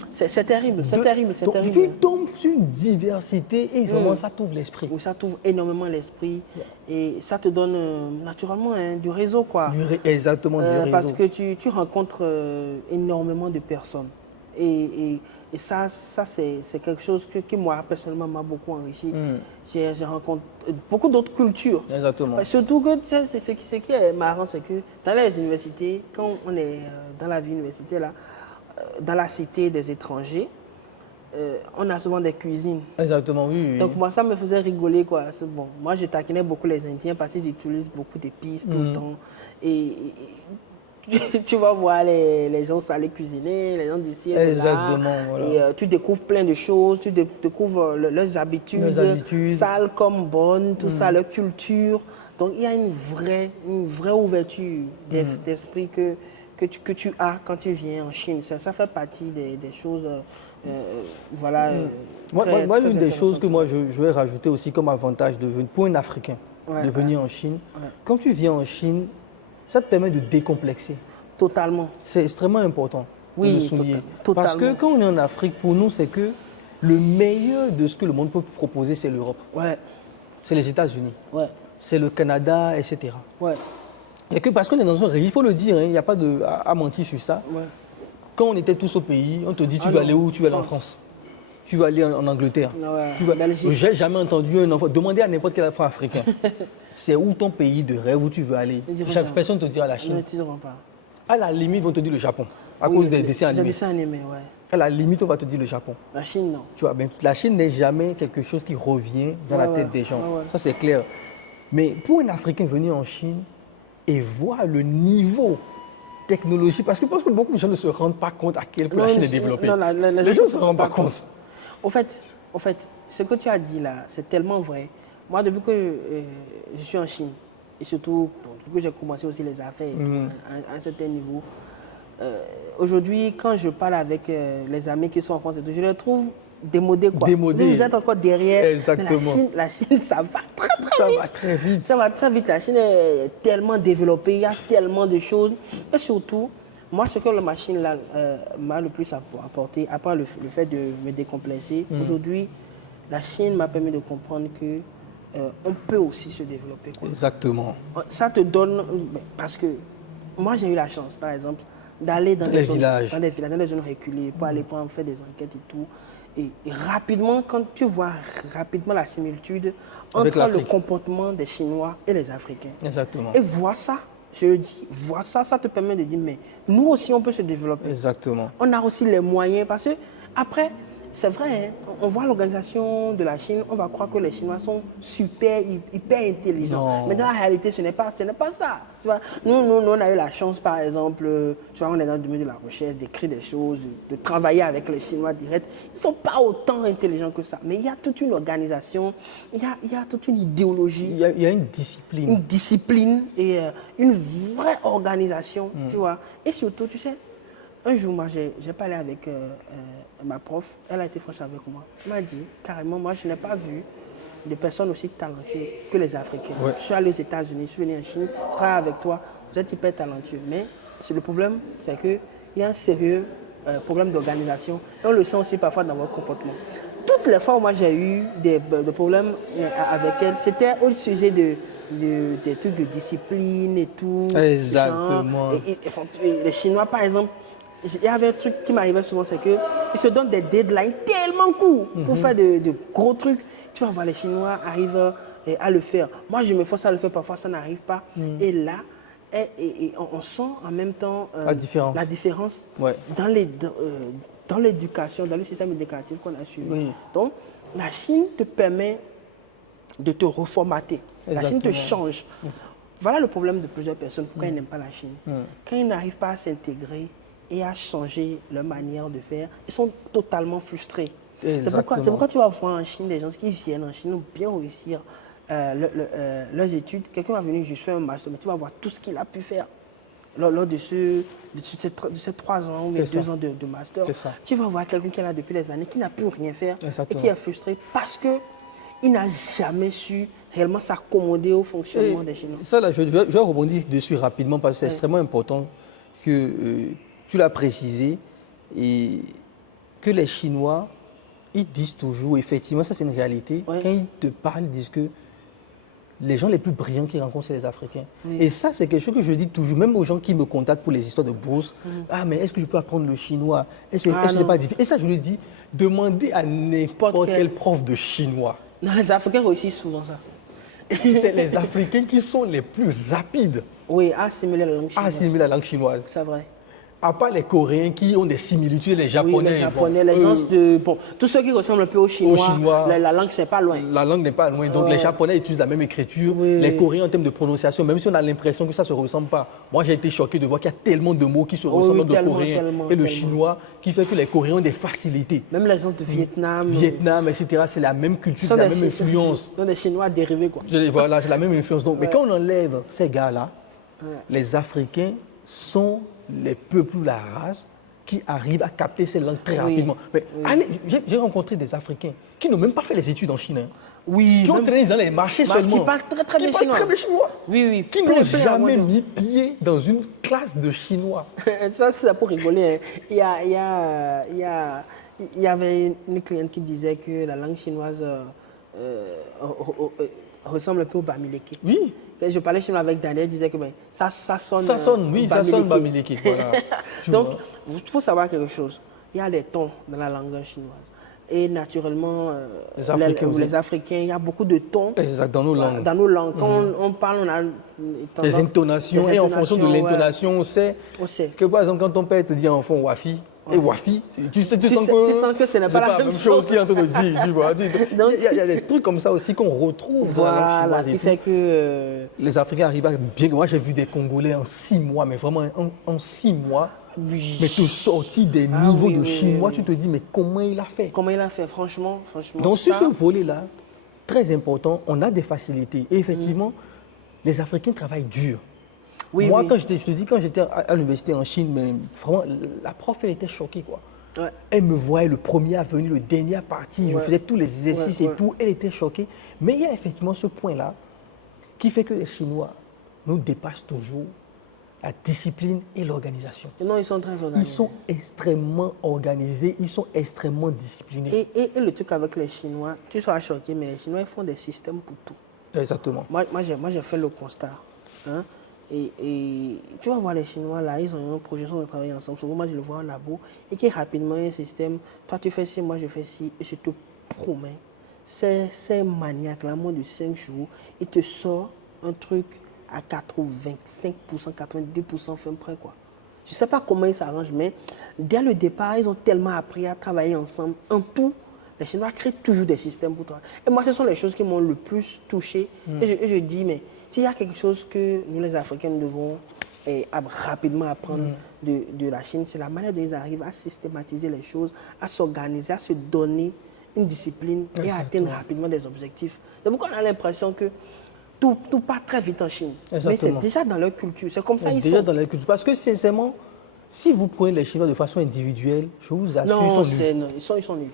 C'est terrible, c'est terrible. Donc, tu tombes sur une diversité et vraiment ça t'ouvre l'esprit. Oui, ça t'ouvre énormément l'esprit et ça te donne naturellement du réseau, quoi. Exactement, du réseau. Parce que tu rencontres énormément de personnes. Et ça c'est quelque chose qui moi, personnellement, m'a beaucoup enrichi. J'ai rencontré beaucoup d'autres cultures. Exactement. Surtout que ce qui est marrant, c'est que dans les universités, quand on est dans la vie universitaire, là, dans la cité des étrangers, on a souvent des cuisines. Exactement, oui. Donc moi, ça me faisait rigoler, quoi. Bon, moi, je taquinais beaucoup les Indiens parce qu'ils utilisent beaucoup d'épices tout le temps. Et tu vas voir les gens aller cuisiner, les gens d'ici et de là. Voilà. Et tu découvres plein de choses, tu découvres leurs habitudes, sales comme bonnes, tout ça, leur culture. Donc il y a une vraie ouverture d'esprit que tu as quand tu viens en Chine. Ça fait partie des choses, voilà. Moi, l'une des choses que moi je vais rajouter aussi comme avantage pour un Africain de venir en Chine, quand tu viens en Chine, ça te permet de décomplexer. Totalement. C'est extrêmement important de le souligner. Totalement. Parce que quand on est en Afrique, pour nous, c'est que le meilleur de ce que le monde peut proposer, c'est l'Europe. Ouais. C'est les États-Unis. Ouais. C'est le Canada, etc. Ouais. Et que parce qu'on est dans un régime, il faut le dire, il n'y a pas à mentir sur ça. Ouais. Quand on était tous au pays, on te dit tu vas aller où? Tu vas aller en France. Tu vas aller en Angleterre. Ouais. J'ai jamais entendu un enfant demander à n'importe quel enfant africain. C'est où ton pays de rêve, où tu veux aller? Chaque personne te dira la Chine. Ne te diront pas. À la limite, ils vont te dire le Japon, à cause des dessins animés. Des dessins animés, ouais. À la limite, on va te dire le Japon. La Chine, non. Tu vois, mais la Chine n'est jamais quelque chose qui revient dans la tête des gens. Ouais. Ça, c'est clair. Mais pour un Africain venir en Chine et voir le niveau technologique, parce que je pense que beaucoup de gens ne se rendent pas compte à quel point la Chine est développée. Non, les gens ne se rendent pas compte. Au fait, ce que tu as dit là, c'est tellement vrai. Moi, depuis que je suis en Chine, et surtout depuis que j'ai commencé aussi les affaires à un certain niveau, aujourd'hui, quand je parle avec les amis qui sont en France, je les trouve démodés. Démodés. Vous êtes encore derrière. Exactement. Mais la Chine, ça va très vite. Ça va très vite. Ça va très vite. La Chine est tellement développée, il y a tellement de choses. Et surtout, moi, ce que la machine m'a le plus apporté, à part le fait de me décomplexer, aujourd'hui, la Chine m'a permis de comprendre que on peut aussi se développer. Exactement. Ça te donne... Parce que moi, j'ai eu la chance, par exemple, d'aller dans les villages, dans les zones reculées, pour aller faire des enquêtes et tout. Et rapidement, quand tu vois rapidement la similitude entre le comportement des Chinois et les Africains. Exactement. Et voir ça, je le dis, voir ça, ça te permet de dire, mais nous aussi, on peut se développer. Exactement. On a aussi les moyens, parce que après, c'est vrai, hein, on voit l'organisation de la Chine, on va croire que les Chinois sont super, hyper intelligents. Non. Mais dans la réalité, ce n'est pas ça. Tu vois, nous, on a eu la chance, par exemple, tu vois, on est dans le domaine de la recherche, d'écrire des choses, de travailler avec les Chinois directs. Ils ne sont pas autant intelligents que ça. Mais il y a toute une organisation, il y a toute une idéologie. Il y a une discipline. Une discipline et une vraie organisation, tu vois. Et surtout, tu sais, un jour, moi, j'ai parlé avec ma prof, elle a été franche avec moi. Elle m'a dit, carrément, moi, je n'ai pas vu de personnes aussi talentueuses que les Africains. Ouais. Je suis allé aux États-Unis, je suis venu en Chine, je travaille avec toi, vous êtes hyper talentueux. Mais le problème, c'est qu'il y a un sérieux problème d'organisation. Et on le sent aussi parfois dans votre comportement. Toutes les fois où moi j'ai eu des problèmes avec elle, c'était au sujet des trucs de discipline et tout. Exactement. Et les Chinois, par exemple, il y avait un truc qui m'arrivait souvent, c'est qu'ils se donnent des deadlines tellement courts pour faire de gros trucs. Tu vas voir, les Chinois arrivent à le faire. Moi, je me force à le faire, parfois ça n'arrive pas. Et là, on sent en même temps la différence dans l'éducation, dans le système éducatif qu'on a suivi. Oui. Donc, la Chine te permet de te reformater. Exactement. La Chine te change. Voilà le problème de plusieurs personnes. Pourquoi ils n'aiment pas la Chine? Quand ils n'arrivent pas à s'intégrer et à changer leur manière de faire, ils sont totalement frustrés. C'est pourquoi tu vas voir en Chine des gens qui viennent en Chine bien réussir leurs études. Quelqu'un va venir juste faire un master, mais tu vas voir tout ce qu'il a pu faire lors de ces 3 ans ou 2 ans de master. Tu vas voir quelqu'un qui est là depuis des années, qui n'a pu rien faire et qui est frustré parce qu'il n'a jamais su réellement s'accommoder au fonctionnement des Chinois. Ça, là, je vais rebondir dessus rapidement parce que c'est extrêmement important que tu l'as précisé et que les Chinois, ils disent toujours, effectivement, ça c'est une réalité, quand ils te parlent, ils disent que les gens les plus brillants qu'ils rencontrent, c'est les Africains. Et ça, c'est quelque chose que je dis toujours, même aux gens qui me contactent pour les histoires de bourse. Ah, mais est-ce que je peux apprendre le chinois? Est-ce que c'est pas difficile? Et ça, je lui dis, demandez à n'importe quel prof de chinois. Non, les Africains réussissent souvent ça. C'est les Africains qui sont les plus rapides. Oui, à assimiler la langue chinoise. Assimiler la langue chinoise. C'est vrai. À part les Coréens qui ont des similitudes, les Japonais. Oui, les Japonais, les gens de... Bon, tous ceux qui ressemblent un peu aux Chinois, la langue, c'est pas loin. La langue n'est pas loin. Donc, les Japonais utilisent la même écriture. Oui. Les Coréens, en termes de prononciation, même si on a l'impression que ça ne se ressemble pas. Moi, j'ai été choqué de voir qu'il y a tellement de mots qui se ressemblent entre le coréen et le chinois, qui fait que les Coréens ont des facilités. Même les gens de Vietnam. Vietnam, etc. C'est la même culture, c'est la même influence. Donc, des Chinois dérivés, quoi. Voilà, c'est la même influence. Donc, mais quand on enlève ces gars-là, les Africains sont les peuples, la race, qui arrivent à capter ces langues très rapidement. Mais j'ai rencontré des Africains qui n'ont même pas fait les études en Chine. Oui. Qui ont traîné dans les marchés seulement. Qui parlent très bien chinois. Oui. Qui n'ont jamais mis pied dans une classe de chinois. Ça, c'est pour rigoler. Il y avait une cliente qui disait que la langue chinoise ressemble un peu au bamileke. Oui. Quand je parlais chinois avec Daniel, il disait que ça sonne. Ça sonne bamileke. Voilà. Donc, il faut savoir quelque chose. Il y a des tons dans la langue chinoise. Et naturellement, les Africains, il y a beaucoup de tons. Exact, dans nos langues. Dans nos langues. Quand on parle, on a des intonations. Et en fonction de l'intonation, on sait que, par exemple, quand ton père te dit enfant Wafi, et Wafi, tu sens que ce n'est pas la même chose qu'il est en train de dire. Tu vois. Donc, il y a des trucs comme ça aussi qu'on retrouve. Voilà, qui fait que... Les Africains arrivent à bien. Moi, j'ai vu des Congolais en 6 mois, mais vraiment en 6 mois, mais te sortir des niveaux de chinois, tu te dis, mais comment il a fait? Comment il a fait, franchement. Donc, sur ce volet-là, très important, on a des facilités. Et effectivement, les Africains travaillent dur. Moi, quand je te dis, quand j'étais à l'université en Chine, mais vraiment, la prof, elle était choquée, quoi. Ouais. Elle me voyait le premier à venir, le dernier à partir, je faisais tous les exercices et tout, elle était choquée. Mais il y a effectivement ce point-là qui fait que les Chinois nous dépassent toujours la discipline et l'organisation. Non, ils sont très organisés. Ils sont extrêmement organisés, ils sont extrêmement disciplinés. Et le truc avec les Chinois, tu seras choqué, mais les Chinois, ils font des systèmes pour tout. Exactement. Moi j'ai fait le constat. Hein? Et tu vas voir les Chinois là, ils ont un projet, ils ont travaillé ensemble. Souvent, moi je le vois au labo et qui rapidement un système. Toi tu fais ci, moi je fais ci, et je te promets, c'est maniaque, là, moins de 5 jours, il te sort un truc à 85%, 90% fin prêt quoi. Je ne sais pas comment ils s'arrangent, mais dès le départ, ils ont tellement appris à travailler ensemble. En tout, les Chinois créent toujours des systèmes pour toi. Et moi, ce sont les choses qui m'ont le plus touché. Et je dis, mais s'il y a quelque chose que nous, les Africains, nous devons rapidement apprendre de la Chine, c'est la manière dont ils arrivent à systématiser les choses, à s'organiser, à se donner une discipline et à atteindre rapidement des objectifs. C'est pourquoi on a l'impression que tout part très vite en Chine. Exactement. Mais c'est déjà dans leur culture. C'est comme ça qu'ils sont. Déjà dans leur culture. Parce que sincèrement, si vous prenez les Chinois de façon individuelle, je vous assure, ils sont nuls.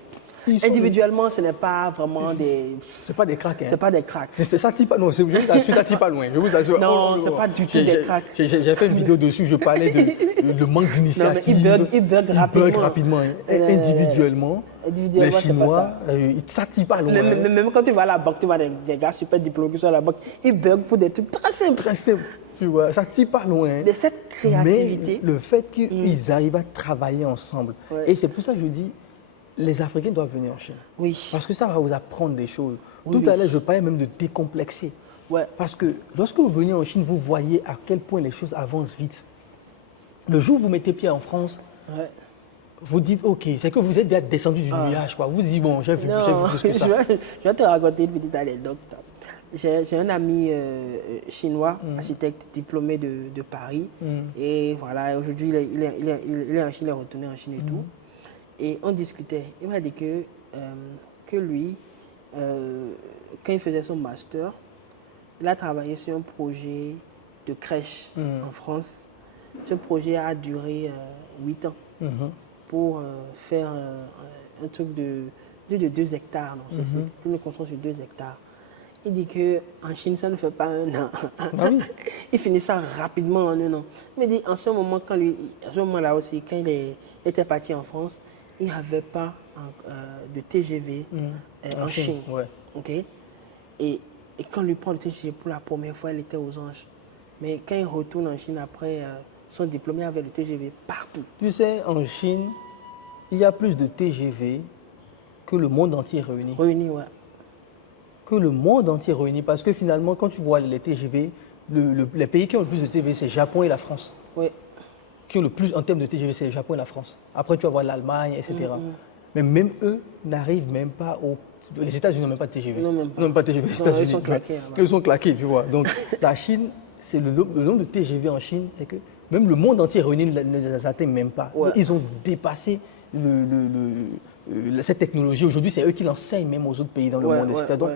Individuellement, ce n'est pas vraiment des... C'est pas des cracks. Hein. C'est pas des cracks. Ça tire pas, non, je vous assure, ça tire pas loin. Je vous assure. Non, c'est pas du tout des cracks. J'ai fait une vidéo dessus, je parlais de manque d'initiative. Ils bug rapidement. Individuellement, les Chinois, ça tire pas loin. Même quand tu vas à la banque, tu vois des gars super diplômés qui sont à la banque, ils bug pour des trucs très simples. Très simples. Tu vois, ça tire pas loin. De cette créativité. Mais le fait qu'ils arrivent à travailler ensemble. Et c'est pour ça que je dis, les Africains doivent venir en Chine. Oui. Parce que ça va vous apprendre des choses. Tout à l'heure, je parlais même de décomplexer. Ouais. Parce que lorsque vous venez en Chine, vous voyez à quel point les choses avancent vite. Le jour où vous mettez pied en France, vous dites, OK, c'est que vous êtes déjà descendu du nuage. Quoi. Vous dites, bon, j'ai vu plus que ça. Je vais te raconter une petite anecdote. J'ai un ami chinois, architecte diplômé de Paris. Et voilà, aujourd'hui, il est en Chine, il est retourné en Chine et tout. Et on discutait. Il m'a dit que lui, quand il faisait son master, il a travaillé sur un projet de crèche en France. Ce projet a duré 8 ans pour faire un truc de 2 hectares. C'est une construction sur 2 hectares. Il dit qu'en Chine, ça ne fait pas 1 an. Il finit ça rapidement en 1 an. Il dit en ce moment, à ce moment-là aussi, quand il était parti en France, il n'y avait pas de TGV en Chine. Okay? Et quand il prend le TGV pour la première fois, il était aux anges. Mais quand il retourne en Chine après son diplôme, il avait le TGV partout. Tu sais, en Chine, il y a plus de TGV que le monde entier réuni. Que le monde entier réuni. Parce que finalement, quand tu vois les TGV, les pays qui ont le plus de TGV, c'est le Japon et la France. Oui. Qui ont le plus en termes de TGV, c'est le Japon et la France. Après, tu vas voir l'Allemagne, etc. Mais même eux n'arrivent même pas au... Les États-Unis n'ont même pas de TGV. Non, même pas de TGV, les États-Unis. Ils sont claqués. Ils sont claqués, tu vois. Donc, la Chine, c'est le nombre de TGV en Chine, c'est que même le monde entier réuni ne les atteint même pas. Ils ont dépassé cette technologie. Aujourd'hui, c'est eux qui l'enseignent même aux autres pays dans le monde. Donc,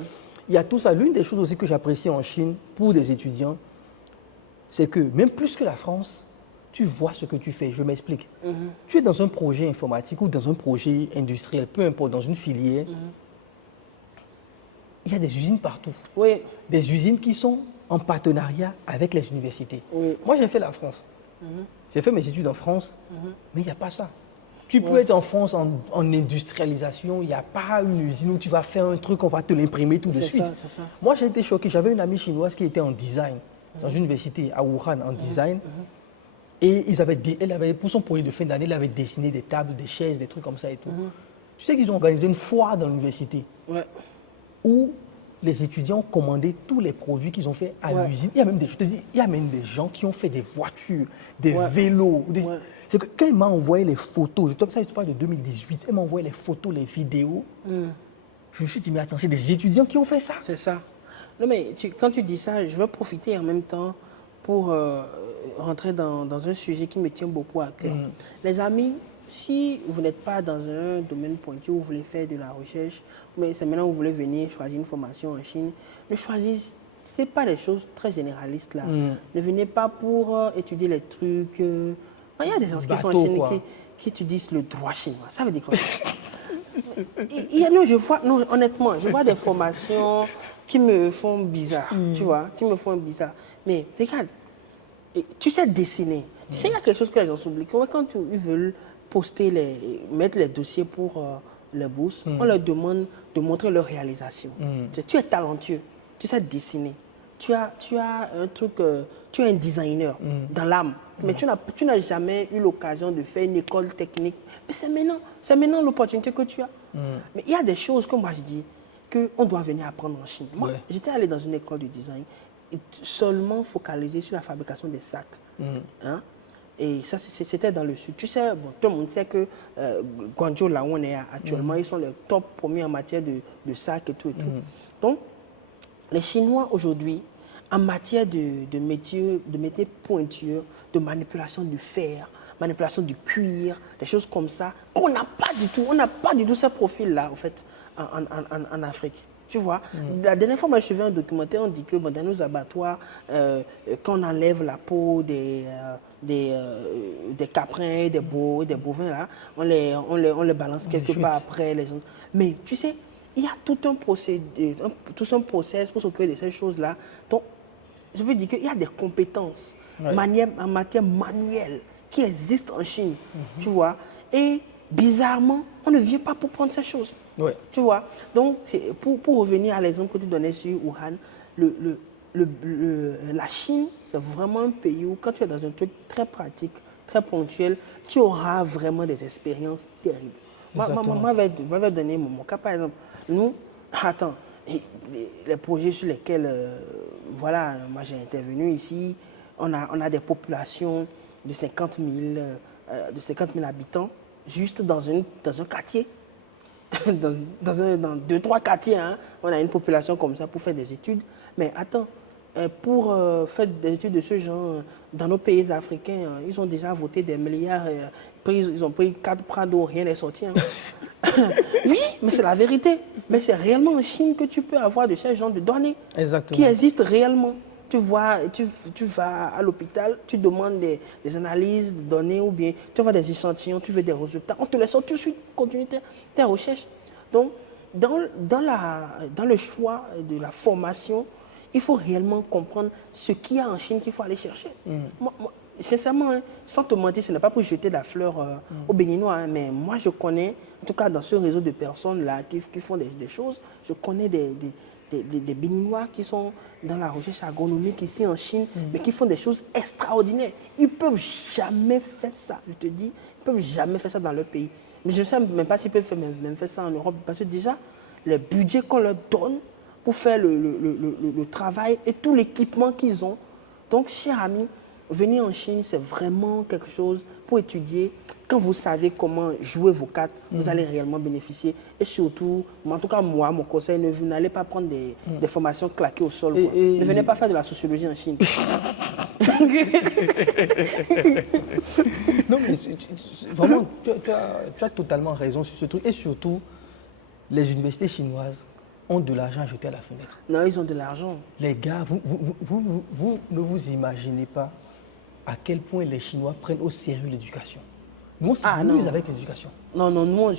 il y a tout ça. L'une des choses aussi que j'apprécie en Chine pour des étudiants, c'est que même plus que la France, tu vois ce que tu fais. Je m'explique. Tu es dans un projet informatique ou dans un projet industriel, peu importe, dans une filière. Il y a des usines partout. Des usines qui sont en partenariat avec les universités. Moi, j'ai fait la France. J'ai fait mes études en France, mais il n'y a pas ça. Tu peux être en France en industrialisation, il n'y a pas une usine où tu vas faire un truc, on va te l'imprimer tout de suite. Ça. Moi, j'ai été choqué. J'avais une amie chinoise qui était en design, dans une université à Wuhan, en design. Et elle avait, pour son projet de fin d'année, elle avait dessiné des tables, des chaises, des trucs comme ça et tout. Tu sais qu'ils ont organisé une foire dans l'université Ouais. où les étudiants ont commandé tous les produits qu'ils ont fait à l'usine. Il y a même des, je te dis, il y a même des gens qui ont fait des voitures, des vélos. C'est que quand il m'a envoyé les photos, je parle de 2018, il m'a envoyé les photos, les vidéos. Je me suis dit, mais attends, c'est des étudiants qui ont fait ça. C'est ça. Non, mais quand tu dis ça, je vais profiter en même temps pour rentrer dans un sujet qui me tient beaucoup à cœur. Les amis, si vous n'êtes pas dans un domaine pointu où vous voulez faire de la recherche, mais c'est maintenant que vous voulez venir choisir une formation en Chine, ne choisissez pas des choses très généralistes là. Ne venez pas pour étudier les trucs. Il y a des gens qui sont en Chine qui étudient le droit chinois. Ça veut dire quoi? Non, honnêtement, je vois des formations qui me font bizarre, tu vois, qui me font bizarre. Mais regarde, tu sais dessiner. Tu sais, il y a quelque chose que les gens s'oublient. Quand ils veulent mettre les dossiers pour les bourses, on leur demande de montrer leur réalisation. Tu es talentueux, tu sais dessiner. Tu as un truc, tu es un designer dans l'âme, mais tu n'as jamais eu l'occasion de faire une école technique. Mais c'est maintenant l'opportunité que tu as. Mais il y a des choses, comme moi je dis, qu'on doit venir apprendre en Chine. Moi, j'étais allé dans une école de design et seulement focalisé sur la fabrication des sacs. Hein? Et ça, c'était dans le sud. Tu sais, bon, tout le monde sait que Guangzhou, là où on est actuellement, ils sont les top premiers en matière de sacs et tout. Donc, les Chinois aujourd'hui, en matière de métiers pointus, de manipulation du fer, manipulation du cuir, des choses comme ça, qu'on n'a pas du tout. On n'a pas du tout ce profil-là, en fait, en Afrique. Tu vois, la dernière fois, moi, je faisais un documentaire, on dit que bon, dans nos abattoirs, quand on enlève la peau des caprins, des bovins, là, on les balance quelque part après. Mais tu sais, il y a tout un process pour s'occuper de ces choses-là. Donc, je veux dire qu'il y a des compétences en matière manuelle qui existent en Chine, tu vois. Et bizarrement, on ne vient pas pour prendre ces choses. Tu vois. Donc, pour revenir à l'exemple que tu donnais sur Wuhan, la Chine, c'est vraiment un pays où, quand tu es dans un truc très pratique, très ponctuel, tu auras vraiment des expériences terribles. Moi, je vais donner mon cas, par exemple. Nous, les projets sur lesquels, voilà, moi j'ai intervenu ici, on a des populations de 50 000 habitants, juste dans un quartier. dans 2-3 quartiers, hein, on a une population comme ça pour faire des études. Mais attends, pour faire des études de ce genre, dans nos pays africains, ils ont déjà voté des milliards, ils ont pris 4 Prado, rien n'est sorti. Hein. Oui, mais c'est la vérité. Mais c'est réellement en Chine que tu peux avoir de ces genres de données qui existent réellement. Tu vois, tu vas à l'hôpital, tu demandes des analyses de données ou bien tu vois des échantillons, tu veux des résultats. On te les sort tout de suite, continue tes recherches. Donc, dans le choix de la formation, il faut réellement comprendre ce qu'il y a en Chine qu'il faut aller chercher. Moi, sincèrement, hein, sans te mentir, ce n'est pas pour jeter la fleur aux Béninois, hein, mais moi je connais, en tout cas dans ce réseau de personnes-là qui font des choses, je connais des Béninois qui sont dans la recherche agronomique ici en Chine, mais qui font des choses extraordinaires. Ils ne peuvent jamais faire ça, je te dis, ils ne peuvent jamais faire ça dans leur pays. Mais je ne sais même pas s'ils peuvent même faire ça en Europe, parce que déjà, les budgets qu'on leur donne pour faire le travail et tout l'équipement qu'ils ont. Donc, chers amis, venir en Chine, c'est vraiment quelque chose pour étudier. Quand vous savez comment jouer vos cartes, vous allez réellement bénéficier. Et surtout, en tout cas, moi, mon conseil, vous n'allez pas prendre des formations claquées au sol. Ne venez pas faire de la sociologie en Chine. Non, mais vraiment, tu as totalement raison sur ce truc. Et surtout, les universités chinoises ont de l'argent à jeter à la fenêtre. Non, ils ont de l'argent. Les gars, vous ne vous imaginez pas à quel point les Chinois prennent au sérieux l'éducation. Nous, on s'amuse avec l'éducation. Non, nous,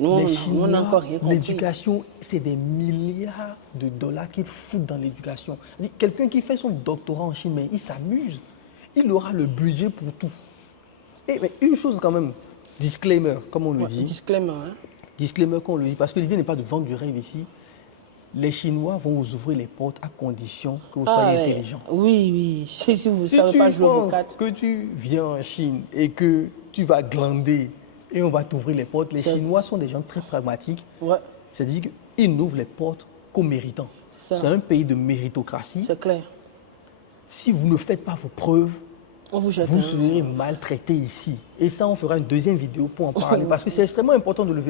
on n'a encore rien compris. L'éducation, c'est des milliards de dollars qu'ils foutent dans l'éducation. Quelqu'un qui fait son doctorat en Chine, mais il s'amuse. Il aura le budget pour tout. Et, mais une chose quand même, disclaimer, comme on le dit. Disclaimer, hein? Disclaimer, comme on le dit, parce que l'idée n'est pas de vendre du rêve ici. Les Chinois vont vous ouvrir les portes à condition que vous soyez intelligent. Oui. Si vous ne savez pas jouer vos cartes. Que tu viens en Chine et que tu vas glander et on va t'ouvrir les portes. Les Chinois sont des gens très pragmatiques. Ouais. C'est-à-dire qu'ils n'ouvrent les portes qu'aux méritants. C'est un pays de méritocratie. C'est clair. Si vous ne faites pas vos preuves, vous serez maltraité ici. Et ça, on fera une deuxième vidéo pour en parler. Parce que c'est extrêmement important de le,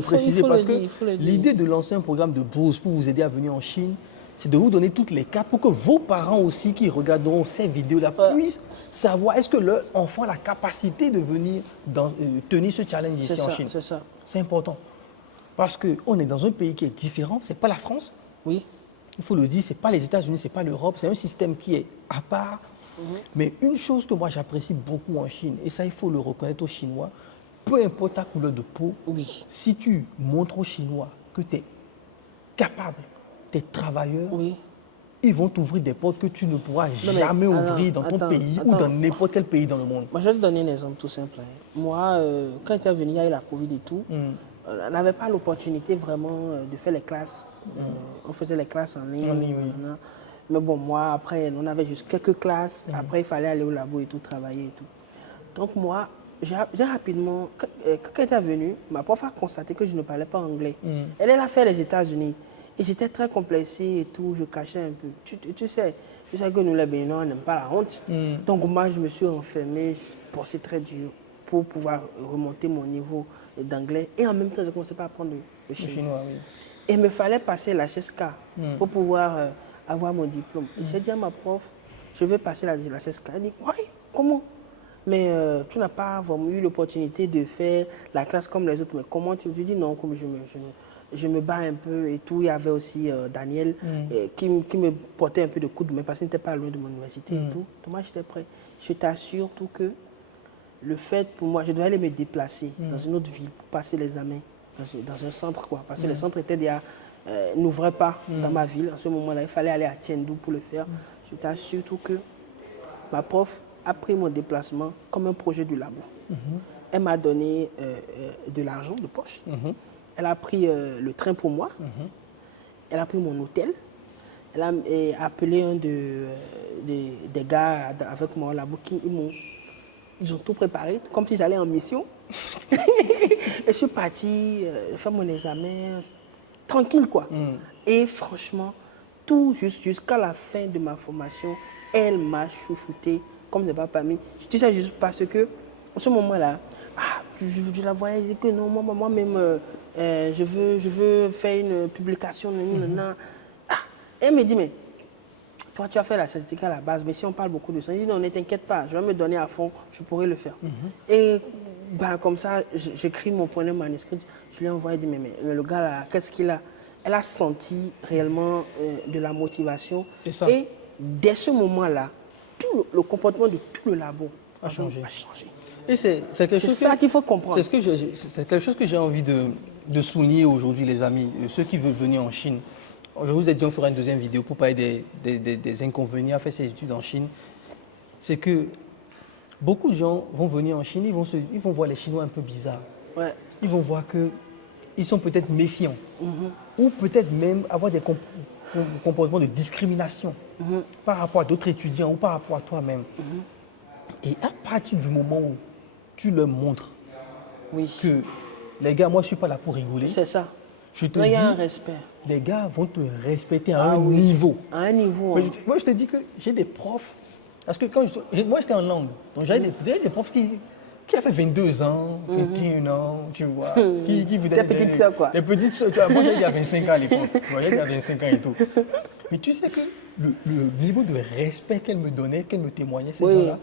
préciser. Parce que l'idée de lancer un programme de bourse pour vous aider à venir en Chine, c'est de vous donner toutes les cartes pour que vos parents aussi qui regarderont ces vidéos-là puissent savoir est-ce que leur enfant a la capacité de venir tenir ce challenge ici en Chine. C'est ça. C'est important. Parce qu'on est dans un pays qui est différent. Ce n'est pas la France. Oui. Il faut le dire, ce n'est pas les États-Unis, ce n'est pas l'Europe. C'est un système qui est à part. Mais une chose que moi j'apprécie beaucoup en Chine, et ça il faut le reconnaître aux Chinois, peu importe ta couleur de peau, si tu montres aux Chinois que tu es capable, tu es travailleur, ils vont t'ouvrir des portes que tu ne pourras jamais ouvrir dans ton pays ou dans n'importe quel pays dans le monde. Moi je vais te donner un exemple tout simple. Moi, quand j'étais venu, il y a eu la Covid et tout, on n'avait pas l'opportunité vraiment de faire les classes. On faisait les classes en ligne. Mais bon, moi, après, on avait juste quelques classes. Après, il fallait aller au labo et tout, travailler et tout. Donc moi, j'ai rapidement, quand elle était venue, ma prof a constaté que je ne parlais pas anglais. Elle a fait les États-Unis. Et j'étais très complexé et tout, je cachais un peu. Tu sais que nous, les Béninois, on n'aime pas la honte. Donc moi, je me suis enfermé, je bossais très dur pour pouvoir remonter mon niveau d'anglais. Et en même temps, je ne commençais pas à apprendre le chinois. Et il me fallait passer la HSK pour pouvoir avoir mon diplôme. J'ai dit à ma prof, je vais passer la HSK. Elle dit, ouais, comment? Mais tu n'as pas vraiment eu l'opportunité de faire la classe comme les autres. Mais comment tu dis non, comme je me bats un peu et tout. Il y avait aussi Daniel qui me portait un peu de coup de main parce qu'il n'était pas loin de mon université et tout. Donc moi, j'étais prêt. Je t'assure tout que le fait pour moi, je devais aller me déplacer dans une autre ville pour passer l'examen, dans un centre quoi. Parce que le centre était déjà n'ouvrait pas dans ma ville. En ce moment-là, il fallait aller à Tiendou pour le faire. Je t'assure tout que ma prof a pris mon déplacement comme un projet du labo. Elle m'a donné de l'argent de poche. Elle a pris le train pour moi. Elle a pris mon hôtel. Elle a appelé un des gars avec moi au labo qui ils ont tout préparé, comme si j'allais en mission. Et je suis parti faire mon examen tranquille, quoi. Et franchement, tout jusqu'à la fin de ma formation, elle m'a chouchouté comme c'est pas parmi. Tu sais, juste parce que, en ce moment-là, je la voyais, je dis que non, moi-même, je veux faire une publication. Elle me dit, mais toi, tu as fait la statistique à la base, mais si on parle beaucoup de ça, je dis non, ne t'inquiète pas, je vais me donner à fond, je pourrai le faire. Et comme ça, j'écris mon premier manuscrit, je lui ai envoyé, mais le gars là, qu'est-ce qu'il a? Elle a senti réellement de la motivation. Et dès ce moment-là, tout le comportement de tout le labo a changé. Et c'est ça qu'il faut comprendre. C'est quelque chose que j'ai envie de souligner aujourd'hui, les amis, ceux qui veulent venir en Chine. Je vous ai dit, on fera une deuxième vidéo pour parler des inconvénients à faire ses études en Chine. C'est que beaucoup de gens vont venir en Chine, ils vont voir les Chinois un peu bizarres. Ils vont voir qu'ils sont peut-être méfiants. Ou peut-être même avoir des comportements de discrimination par rapport à d'autres étudiants ou par rapport à toi-même. Et à partir du moment où tu leur montres que les gars, moi je ne suis pas là pour rigoler. C'est ça. Je te dis, un respect. Les gars vont te respecter à un niveau. À un niveau. Moi je te dis que j'ai des profs, parce que moi j'étais en langue, donc j'avais des profs qui avaient 22 ans, 21 ans, tu vois. Qui vous des petites soeurs, quoi. Les petites soeurs, tu vois. Moi j'avais 25 ans à l'époque, j'avais 25 ans et tout. Mais tu sais que le niveau de respect qu'elle me donnait, qu'elle me témoignait, ces gens-là.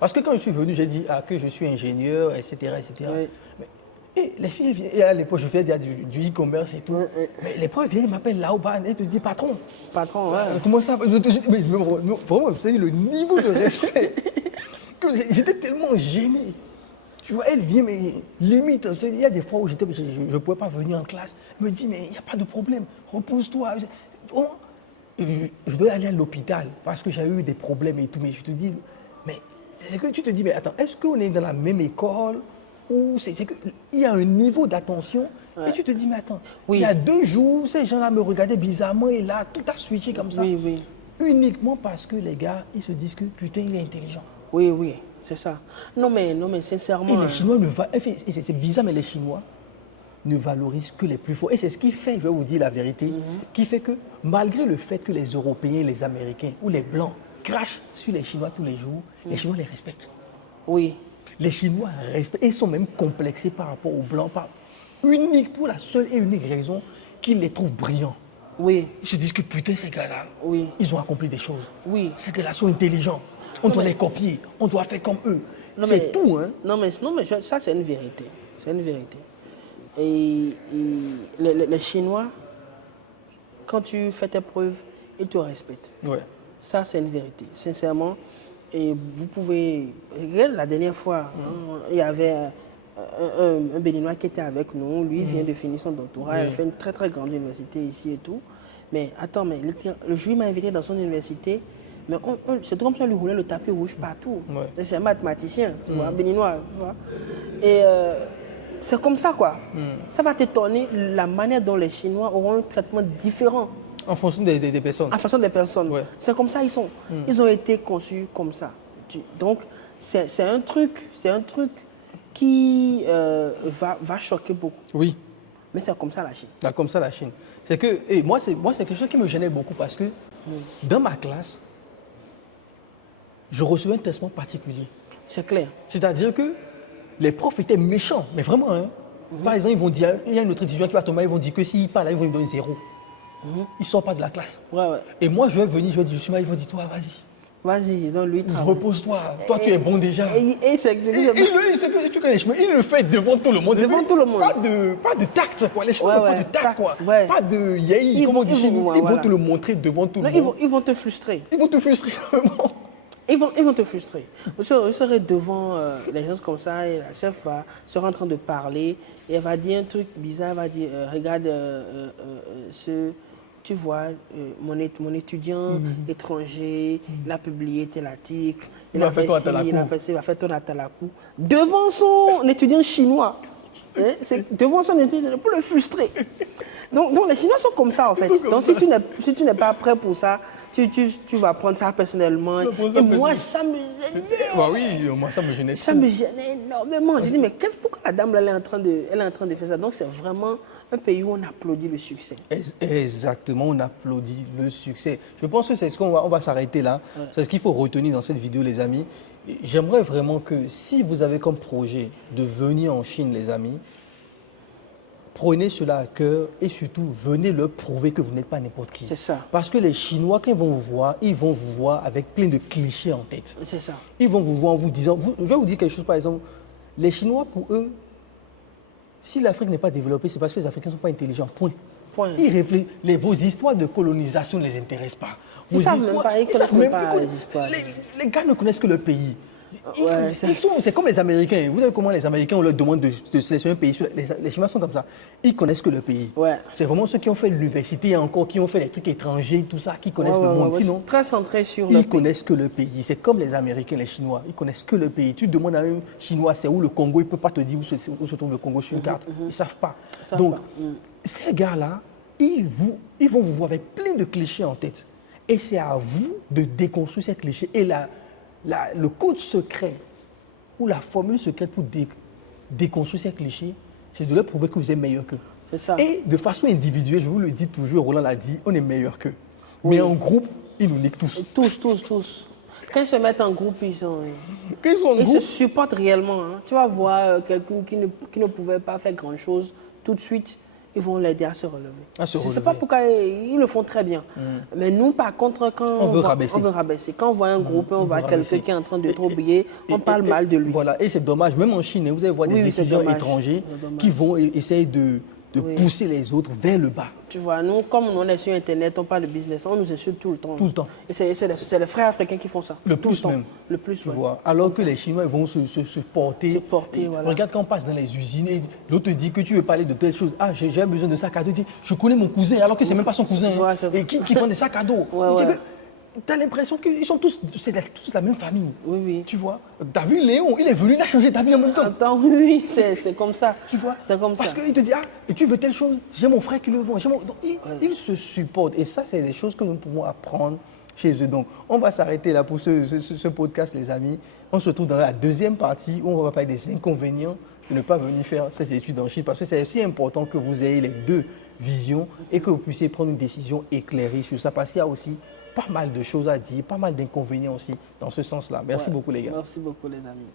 Parce que quand je suis venu, j'ai dit que je suis ingénieur, etc. etc. Et les filles viennent, et à l'époque je faisais du e-commerce et tout. Mais les profs viennent, ils m'appellent Laoban et te disent patron. Patron, ouais. Comment ça? Mais vraiment, vous savez, le niveau de respect. J'étais tellement gêné. Tu vois, elle vient, mais limite, il y a des fois où je ne pouvais pas venir en classe. Elle me dit, mais il n'y a pas de problème, repose-toi. Je dois aller à l'hôpital parce que j'avais eu des problèmes et tout. Mais je te dis, mais c'est que tu te dis, mais attends, est-ce qu'on est dans la même école? Ou c'est qu'il y a un niveau d'attention et tu te dis, mais attends, il y a 2 jours, ces gens-là me regardaient bizarrement et là, tout a switché comme ça. Uniquement parce que les gars, ils se disent que putain, il est intelligent. Oui. C'est ça. Non, mais sincèrement... Et les Chinois ne va... C'est bizarre, mais les Chinois ne valorisent que les plus forts. Et c'est ce qui fait, je vais vous dire la vérité, qui fait que malgré le fait que les Européens, les Américains ou les Blancs crachent sur les Chinois tous les jours, les Chinois les respectent. Oui. Les Chinois respectent. Ils sont même complexés par rapport aux Blancs, unique pour la seule et unique raison qu'ils les trouvent brillants. Oui. Ils se disent que putain, ces gars-là, Oui. ils ont accompli des choses. Oui. Ces gars-là sont intelligents. On doit les copier. On doit faire comme eux. C'est tout, hein. Non, mais ça, c'est une vérité. C'est une vérité. Et les Chinois, quand tu fais tes preuves, ils te respectent. Ouais. Ça, c'est une vérité. Sincèrement. Et vous pouvez... Regarde, la dernière fois, il y avait un Béninois qui était avec nous. Lui, il vient de finir son doctorat. Il fait une très, très grande université ici et tout. Mais attends, mais le juif m'a invité dans son université. Mais c'est comme si on lui roulait le tapis rouge partout. Ouais. C'est un mathématicien, tu vois, un Béninois. Tu vois. Et c'est comme ça, quoi. Ça va t'étonner la manière dont les Chinois auront un traitement différent. En fonction des personnes. En fonction des personnes. Ouais. C'est comme ça ils sont. Ils ont été conçus comme ça. Donc, c'est un truc qui va choquer beaucoup. Oui. Mais c'est comme ça la Chine. C'est comme ça la Chine. C'est que, et moi, c'est quelque chose qui me gênait beaucoup parce que dans ma classe, je recevais un traitement particulier. C'est clair. C'est-à-dire que les profs étaient méchants, mais vraiment. Hein. Par exemple, ils vont dire, il y a une autre étudiant qui va tomber, ils vont dire que s'il parle, ils vont lui donner 0. Ils ne sortent pas de la classe. Ouais. Et moi, je vais venir, je vais dire, je suis mal, ils vont dire, toi, vas-y. Vas-y, donne-lui. Repose-toi. Toi, tu es bon déjà. Et il le fait devant tout le monde. Devant tout le monde. Pas de tact, quoi. Les Chinois n'ont pas de tact, quoi. Ouais. Pas de yéhi, comme on dit chez nous. Ils vont te le montrer devant tout le monde. Ils vont te frustrer. Ils vont te frustrer, vraiment. Ils vont te frustrer. Vous serez devant les gens comme ça et la chef sera en train de parler et elle va dire un truc bizarre, elle va dire, regarde tu vois, mon étudiant étranger, il a publié tel article, il a fait ci, il a fait ton atalakou, devant son étudiant chinois. Hein, devant son étudiant, pour le frustrer. Donc les Chinois sont comme ça en fait. Donc si tu n'es pas prêt pour ça, tu vas prendre ça personnellement. Et moi, ça me gênait. Bah oui, moi, ça me gênait. Ça me gênait énormément. J'ai dit, mais pourquoi la dame là, elle est en train de faire ça? Donc c'est vraiment un pays où on applaudit le succès. Exactement, on applaudit le succès. Je pense que c'est ce qu'on va s'arrêter là. Ouais. C'est ce qu'il faut retenir dans cette vidéo, les amis. J'aimerais vraiment que si vous avez comme projet de venir en Chine, les amis, prenez cela à cœur et surtout, venez leur prouver que vous n'êtes pas n'importe qui. C'est ça. Parce que les Chinois, quand ils vont vous voir avec plein de clichés en tête. C'est ça. Ils vont vous voir en vous disant, je vais vous dire quelque chose par exemple, les Chinois pour eux, si l'Afrique n'est pas développée, c'est parce que les Africains ne sont pas intelligents, point. Ils réfléchissent, vos histoires de colonisation ne les intéressent pas. Ils ne savent même pas, ils connaissent même pas les histoires. Les gars ne connaissent que leur pays. Ouais, c'est comme les Américains. Vous savez comment les Américains, on leur demande de sélectionner un pays. Les Chinois sont comme ça. Ils connaissent que le pays. Ouais. C'est vraiment ceux qui ont fait l'université, encore qui ont fait les trucs étrangers, tout ça, qui connaissent le monde. Sinon, très centré sur le pays. Ils connaissent que le pays. C'est comme les Américains, les Chinois. Ils connaissent que le pays. Tu demandes à un Chinois, c'est où le Congo, il ne peut pas te dire où se trouve le Congo sur une carte. Ils ne savent pas. Donc, ces gars-là, ils vont vous voir avec plein de clichés en tête. Et c'est à vous de déconstruire ces clichés. Et le code secret ou la formule secrète pour déconstruire ces clichés, c'est de leur prouver que vous êtes meilleur qu'eux. C'est ça. Et de façon individuelle, je vous le dis toujours, Roland l'a dit, on est meilleur qu'eux. Oui. Mais en groupe, ils nous niquent tous. Tous. Quand ils se mettent en groupe, ils se supportent réellement. Hein. Tu vas voir quelqu'un qui ne pouvait pas faire grand-chose tout de suite. Ils vont l'aider à se relever. Je ne sais pas pourquoi ils le font très bien. Mais nous, par contre, quand on veut rabaisser. Quand on voit un groupe, on voit quelqu'un qui est en train de trop briller, on parle mal de lui. Voilà, et c'est dommage. Même en Chine, vous allez voir des étudiants étrangers qui vont essayer de pousser les autres vers le bas. Tu vois, nous, comme on est sur Internet, on parle de business, on nous insulte tout le temps. Tout le temps. Et c'est les frères africains qui font ça. Le plus même. Le plus, tu vois. Alors que les Chinois ils vont se porter. Voilà. Regarde quand on passe dans les usines et l'autre te dit que tu veux parler de telle chose. Ah, j'ai besoin de sac à dos. Je connais mon cousin, alors que c'est même pas son cousin. Et qui vend des sacs à dos. Tu as l'impression qu'ils sont tous la même famille. Oui. Tu vois. Tu as vu Léon, il est venu, il a changé d'habit en même temps. Attends, oui, c'est comme ça. Tu vois. C'est comme ça. Parce qu'il te dit, ah, et tu veux telle chose, j'ai mon frère qui le vend. Donc, ils se supportent. Et ça, c'est des choses que nous pouvons apprendre chez eux. Donc, on va s'arrêter là pour ce podcast, les amis. On se retrouve dans la deuxième partie où on va parler des inconvénients de ne pas venir faire ces études en Chine, parce que c'est aussi important que vous ayez les deux visions et que vous puissiez prendre une décision éclairée sur ça, parce qu'il y a aussi pas mal de choses à dire, pas mal d'inconvénients aussi dans ce sens-là. Merci beaucoup, les gars. Merci beaucoup, les amis.